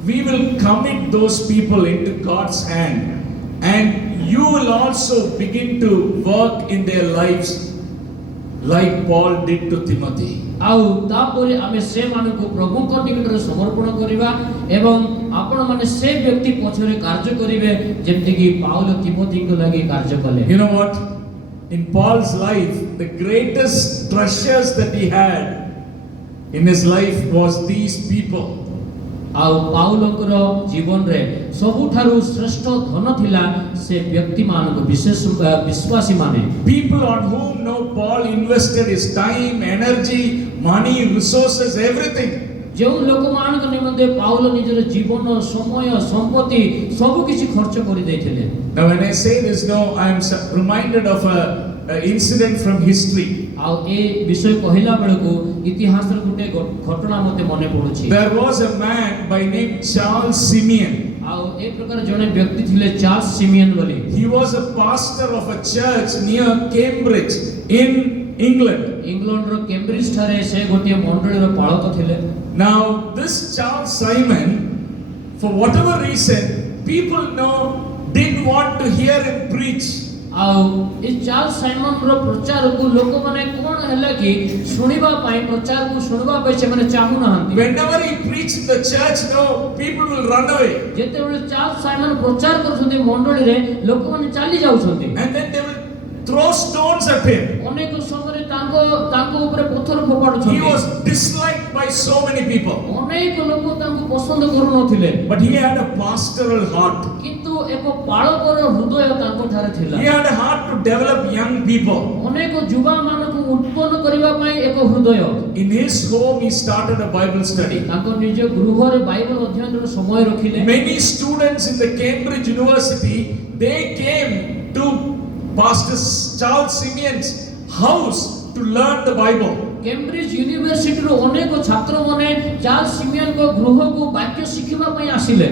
we will commit those people into God's hand, and you will also begin to work in their lives like Paul did to Timothy. आउ तापरे आमे से मानकु प्रभु को निकट रे समर्पण करिवा एवं आपण माने से व्यक्ति पछरे कार्य करिवे जेमति कि पाउल तिमोथी को लागि कार्य कले You know what? In Paul's life, the greatest treasures that he had in his life was these people. आउ पाउलकर जीवन रे सबुठारु श्रेष्ठ धन थिला से व्यक्ति मान को विशेष विश्वासी माने People on whom Paul invested his time, energy, money, resources, everything. जो लोक मान को निमंते पाउल निजर जीवन समय संपत्ति सब किछि खर्च करि दैथिले Now when I say this, I am reminded of a incident from history. आउ ए विषय कहिला बेलको इतिहास रे गुटे घटना मते मने पडुछि There was a man by name Charles Simeon. आउ ए प्रकार जने व्यक्ति थिले चार्ल्स सिमियन बोली He was a pastor of a church near Cambridge in England. England रो कैम्ब्रिज ठारे से गोटे मंडली रो पालक थिले Now this Charles Simon, for whatever reason, people didn't want to hear him preach. आउ ए चार्ल्स साइमन रो प्रचार को लोक माने कोन हला कि सुनिबा पाई प्रचार को सुनिबा पाई से माने चाहू नहंती Whenever he preached in the church, people will run away. जेते बेले चार्ल्स साइमन प्रचार करछन्ते मंडली रे लोक माने चाली जाउछन्ते And then they will throw stones at him. अनेक समय तांको ऊपर पत्थर He फोपाडुछन्ते was disliked by so many people. अनेक लोक तांको पसंद करू नथिले But he had a pastoral heart. किंतु एको पाळकर हृदय तांको ठारे थिला He had a heart to develop young people. अनेक युवा मानको उत्पन्न करिवा पई एको हृदय In his home, he started a Bible study. तांको निज गृह रे बाइबल अध्ययन रो समय रखिले Many students in the Cambridge University, they came to Pastor Charles Simeon's house to learn the Bible. Cambridge university रो अनेक छात्र माने चार्ल्स सिमियन को गृह को वाक्य शिखिबा पई आसिले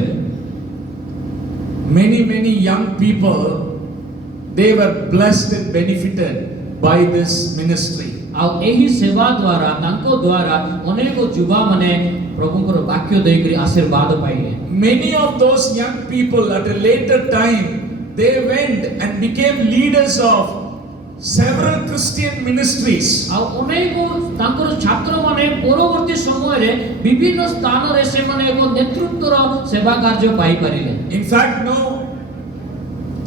Many young people, they were blessed and benefited by this ministry. आ एही सेवा द्वारा तांको द्वारा अनेक युवा माने प्रभुकर वाक्य देई करी आशीर्वाद पाइले Many of those young people at a later time, they went and became leaders of several Christian ministries. आ अनेक तांकर छात्र माने परवर्ती समय रे विभिन्न स्थान रे से माने एको नेतृत्व रो सेवा कार्य पाई परिले In fact,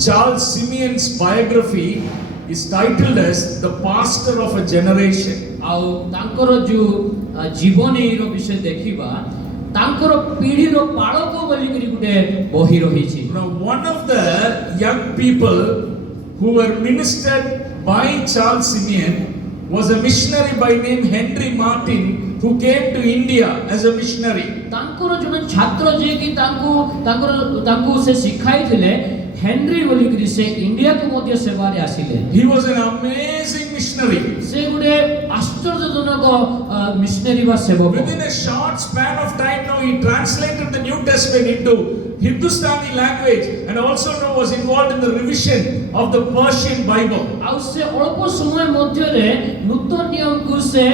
Charles Simeon's biography is titled as The Pastor of a Generation. आ तांकर जो जीवनी रो विषय देखिबा तांकर पीढ़ी रो पाळक बोली करी गुटे बही रहिछि Now, one of the young people who were ministered by Charles Simeon was a missionary by name Henry Martin, who came to India as a missionary. तांकर जने छात्र जे कि तांको से सिखाई थिले हेनरी बोली करी से इंडिया को मध्य सेवा रे आसिले He was an amazing missionary. से गुटे आश्चर्यजनक मिशनरी बा सेवक Within a short span of time, he translated the New Testament into Hindustani language and also was involved in the revision of the Persian Bible. ଆଉ ସେ ଅଳ୍ପ ସମୟ ମଧ୍ୟରେ ନୂତନ ନିୟମକୁ ସେ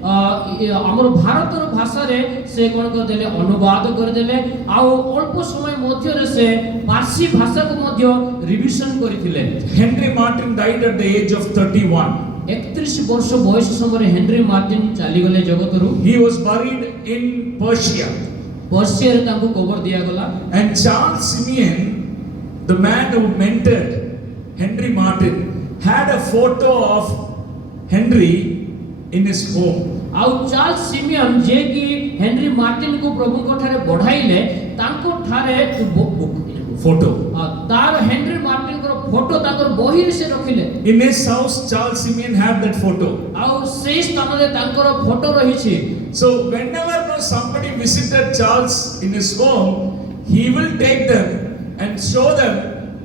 ଆମର ଭାରତର ଭାଷାରେ ସେ କ'ଣ କରିଦେଲେ ଅନୁବାଦ କରିଦେଲେ ଆଉ ଅଳ୍ପ ସମୟ ମଧ୍ୟରେ ସେ ପାର୍ସୀ ଭାଷାକୁ ମଧ୍ୟ ରିଭିଜନ କରିଥିଲେ। Henry Martin died at the age of 31. 31 ବର୍ଷ ବୟସ ସମୟରେ ହେନରୀ ମାର୍ଟିନ ଚାଲିଗଲେ ଜଗତରୁ। He was buried in Persia. ପର୍ସିଆରେ ତାଙ୍କୁ କବର ଦିଆଗଲା। And Charles Simeon, the man who mentored Henry Martin, had a photo of Henry in his home. ଆଉ Charles ସିମିୟନ ଯେ କି ହେନରୀ ମାର୍ଟିନକୁ ପ୍ରଭୁଙ୍କ ଠାରେ ବଢାଇଲେ ତାଙ୍କ ଠାରେ Photo. ତାର ହେନରୀ ମାର୍ଟିନଙ୍କର ଫଟୋ ତାଙ୍କର ବହିରେ ସେ ରଖିଲେ। In his house, Charles Simeon had that photo. ଆଉ ସେଇ ସ୍ଥାନରେ ତାଙ୍କର ଫଟୋ ରହିଛି। So whenever somebody visited Charles in his home, he will take them and show them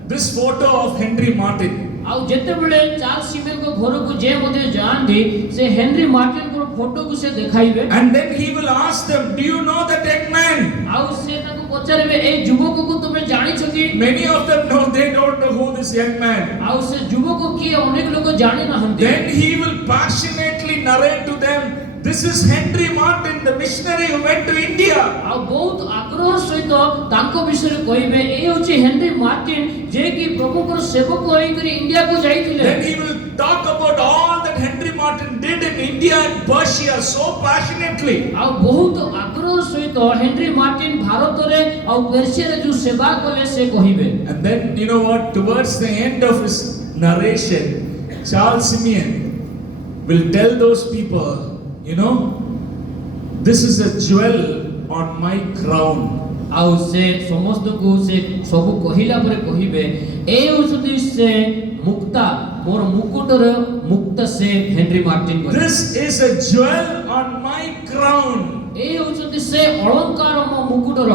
this photo of Henry Martin. ଆଉ ଯେତେବେଳେ ଚାର୍ଲସ ସିମିୟନଙ୍କ ଘରକୁ ଯେ ମଧ୍ୟ ଯାଆନ୍ତି ସେ ହେନରୀ ମାର୍ଟିନଙ୍କର ଫଟୋକୁ ସେ ଦେଖାଇବେ। And then he will ask them, do you know that young man? ଆଉ ସେ ତାଙ୍କୁ ପଚାରିବେ ଏଇ ଯୁବକକୁ ତୁମେ ଜାଣିଛ କି? Many of them know, they don't know who this young man. ଆଉ ସେ ଯୁବକ କିଏ ଅନେକ ଲୋକ ଜାଣି ନାହାନ୍ତି। Then he will passionately narrate to them, this is Henry Martin, the missionary who went to India. ଆଉ ବହୁତ ଆଗ୍ରହ ସହିତ ତାଙ୍କ ବିଷୟରେ କହିବେ ଏ ହେଉଛି ହେନରୀ ମାର୍ଟିନ ଯେ କି ପ୍ରଭୁଙ୍କର ସେବକ ହୋଇକରି ଇଣ୍ଡିଆକୁ ଯାଇଥିଲେ। Then he will talk about all that Henry Martin did in India and Persia so passionately. ଆଉ ବହୁତ ଆଗ୍ରହ ସହିତ ହେନରୀ ମାର୍ଟିନ ଭାରତରେ ଆଉ ପର୍ସିଆରେ ଯୋଉ ସେବା କଲେ ସେ କହିବେ। And then you know what, towards the end of his narration, Charles Simeon will tell those people, you know, this is a jewel on my crown. ଆଉ ସେ ସମସ୍ତଙ୍କୁ ସେ ସବୁ କହିଲା ପରେ କହିବେ ଏ ହେଉଛନ୍ତି ସେ ମୁକ୍ତା ମୋର ମୁକୁଟର ମୁକ୍ତା ସେ ହେନରୀ ମାର୍ଟିନ କହିଲେ। This is a jewel on my crown. ଏ ହେଉଛନ୍ତି ସେ ଅଳଙ୍କାର ମୋ ମୁକୁଟର।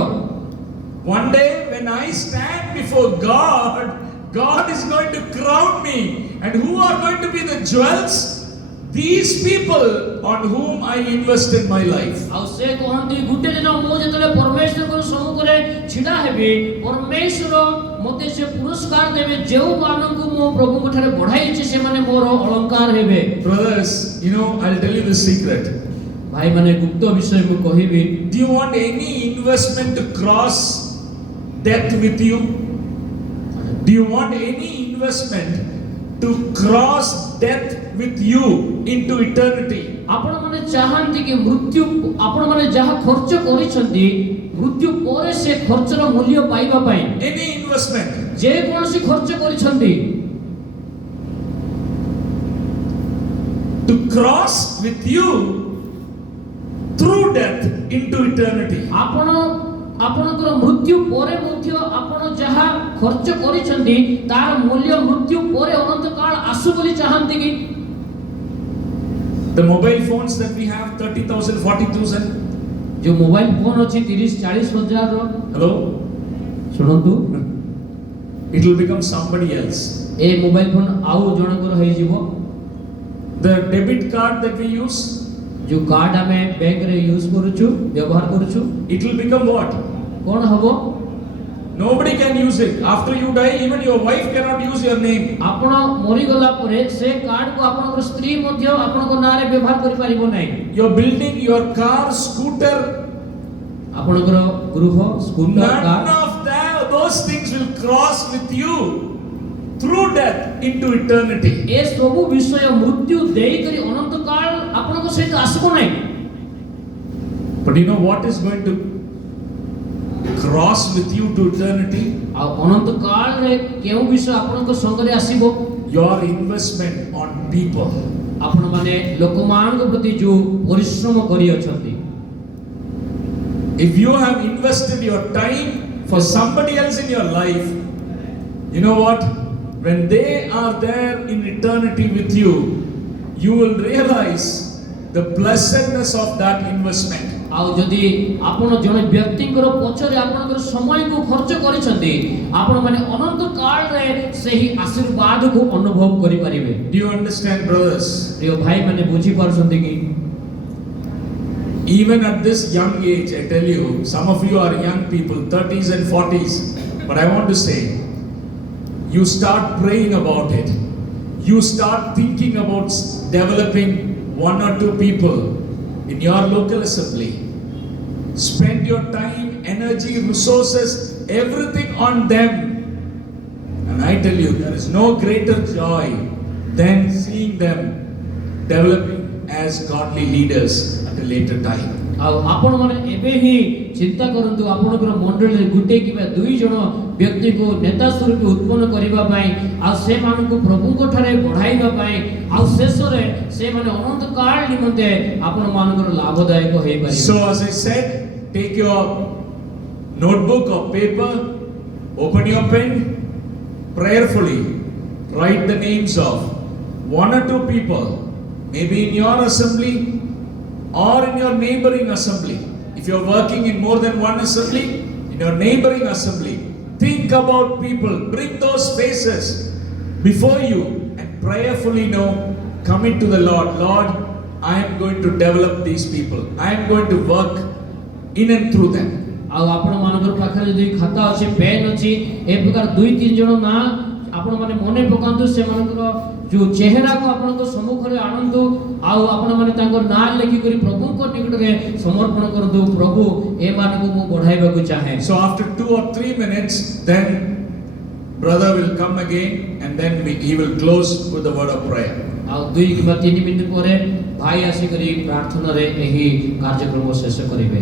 One day when I stand before God, God is going to crown me. And who are going to be the jewels? These people on whom I invested my life. ଆଉ ସେ କହନ୍ତି ଗୋଟେ ଦିନ ମୁଁ ଯେତେବେଳେ ପରମେଶ୍ୱରଙ୍କ ସମ୍ମୁଖରେ ଛିଡ଼ା ହେବି ପରମେଶ୍ୱର ମୋତେ ସେ ପୁରସ୍କାର ଦେବେ ଯେଉଁମାନଙ୍କୁ ମୁଁ ପ୍ରଭୁଙ୍କ ଠାରେ ବଢ଼ାଇଛି ସେମାନେ ମୋର ଅଳଙ୍କାର ହେବେ। Brothers, you know, I'll tell you the secret. ଭାଇମାନେ ଗୁପ୍ତ ବିଷୟ ମୁଁ କହିବି। Do you want any investment to cross death with you? Do you want any investment to cross death with you into eternity? ଆପଣ ମାନେ ଚାହାନ୍ତି କି ମୃତ୍ୟୁ ଆପଣ ମାନେ ଯାହା ଖର୍ଚ୍ଚ କରିଛନ୍ତି ମୃତ୍ୟୁ ପରେ ସେ ଖର୍ଚ୍ଚର ମୂଲ୍ୟ ପାଇବା ପାଇଁ Any investment. ଯେ କୌଣସି ଖର୍ଚ୍ଚ କରିଛନ୍ତି To cross with you through death into eternity. ଆପଣଙ୍କର ମୃତ୍ୟୁ ପରେ ମଧ୍ୟ ଆପଣ ଯାହା ଖର୍ଚ୍ଚ କରିଛନ୍ତି ତାର ମୂଲ୍ୟ ମୃତ୍ୟୁ ପରେ ଅନନ୍ତ କାଳ ଆସୁ ବୋଲି ଚାହାନ୍ତି କି? The mobile phones that we have, 30,000, 40,000. जो मोबाइल फोन ଅଛି 30-40 ହଜାର ର Hello? ଶୁଣନ୍ତୁ It will become somebody else. A mobile phone ଆଉ ଜଣଙ୍କର ହେଇଯିବ। The debit card that we use, जो कार्ड ଆମେ बैंक ରେ यूज କରୁଛୁ ବ୍ୟବହାର କରୁଛୁ it will become what? କଣ ହବ? Nobody can use it. After you die, even your wife cannot use your name. ଆପଣ ମରି ଗଲା ପରେ ସେ कार्ड को ଆପଣଙ୍କର ସ୍ତ୍ରୀ ମଧ୍ୟ ଆପଣଙ୍କ ନାଁରେ ବ୍ୟବହାର କରି ପାରିବ ନାହିଁ। Your building, your car, scooter, ଆପଣଙ୍କର ଗୃହ scooter none car of those things will cross with you through death into eternity. ଏ ସବୁ ବିଷୟ ମୃତ୍ୟୁ ଦେଇକରି ଅନନ୍ତ କାଳ ଆପଣଙ୍କ ସହିତ ଆସିବ ନାହିଁ। But you know what is going to cross with you to eternity? ଆଉ ଅନନ୍ତ କାଳରେ କେଉଁ ବିଷୟ ଆପଣଙ୍କ ସଙ୍ଗରେ ଆସିବ? Your investment on people. ଆପଣ ମାନେ ଲୋକମାନଙ୍କ ପ୍ରତି ଯୋଉ ପରିଶ୍ରମ କରି ଅଛନ୍ତି। If you have invested your time for somebody else in your life, you know what? When they are there in eternity with you, you will realize the blessedness of that investment. ଆଉ ଯଦି ଆପଣ ଜଣେ ବ୍ୟକ୍ତିଙ୍କର ପଛରେ ଆପଣଙ୍କର ସମୟକୁ ଖର୍ଚ୍ଚ କରିଛନ୍ତି ଆପଣ ମାନେ ଅନନ୍ତ କାଳରେ ସେହି ଆଶୀର୍ବାଦକୁ ଅନୁଭବ କରିପାରିବେ। Do you understand, brothers? ପ୍ରିୟ ଭାଇ ମାନେ ବୁଝି ପାରୁଛନ୍ତି କି? Even at this young age, I tell you, some of you are young people, 30s and 40s, but I want to say, you start praying about it. You start thinking about developing one or two people in your local assembly. Spend your time, energy, resources, everything on them. And I tell you, there is no greater joy than seeing them developing as godly leaders at a later time. ଆଉ ଆପଣ ମାନେ ଏବେ ହିଁ ଚିନ୍ତା କରନ୍ତୁ ଆପଣଙ୍କର ମଣ୍ଡଳୀରେ ଗୋଟେ କିମ୍ବା ଦୁଇ ଜଣ ବ୍ୟକ୍ତିକୁ ନେତା ସ୍ୱରୂପ ଉତ୍ପନ୍ନ କରିବା ପାଇଁ ଆଉ ସେମାନଙ୍କୁ ପ୍ରଭୁଙ୍କ ଠାରେ ବଢାଇବା ପାଇଁ ଆଉ ଶେଷରେ ସେମାନେ ଅନନ୍ତ କାଳ ନିମନ୍ତେ ଆପଣମାନଙ୍କର ଲାଭଦାୟକ ହୋଇପାରିବେ। So as I said, take your notebook or paper, open your pen, prayerfully write the names of one or two people, maybe in your assembly or in your neighboring assembly. If you are working in more than one assembly, in your neighboring assembly, think about people, bring those faces before you and prayerfully commit to the Lord. Lord, I am going to develop these people. I am going to work in and through them. ଆଉ ଆପଣମାନଙ୍କର ପାଖରେ ଯଦି ଖାତା ଅଛି, pain ଅଛି, ଏ ପ୍ରକାର ଦୁଇ ତିନି ଜଣ ନାଁ ଆପଣମାନେ ମନେ ପକାନ୍ତୁ, ସେମାନଙ୍କର ଯୋଉ ଚେହେରାକୁ ଆପଣଙ୍କ ସମ୍ମୁଖରେ ଆଣନ୍ତୁ ଆଉ ଆପଣମାନେ ତାଙ୍କର ନାଁ ଲେଖିକରି ପ୍ରଭୁଙ୍କ ନିକଟରେ ସମର୍ପଣ କରନ୍ତୁ। ପ୍ରଭୁ ଏମାନଙ୍କୁ ମୁଁ ବଢାଇବାକୁ ଚାହେଁ। So after 2 or 3 minutes, then brother will come again and then he will close with the word of prayer. ଆଉ 2 କିମ୍ବା 3 ମିନିଟ୍ ପରେ ଭାଇ ଆସିକରି ପ୍ରାର୍ଥନାରେ ଏହି କାର୍ଯ୍ୟକ୍ରମ ଶେଷ କରିବେ।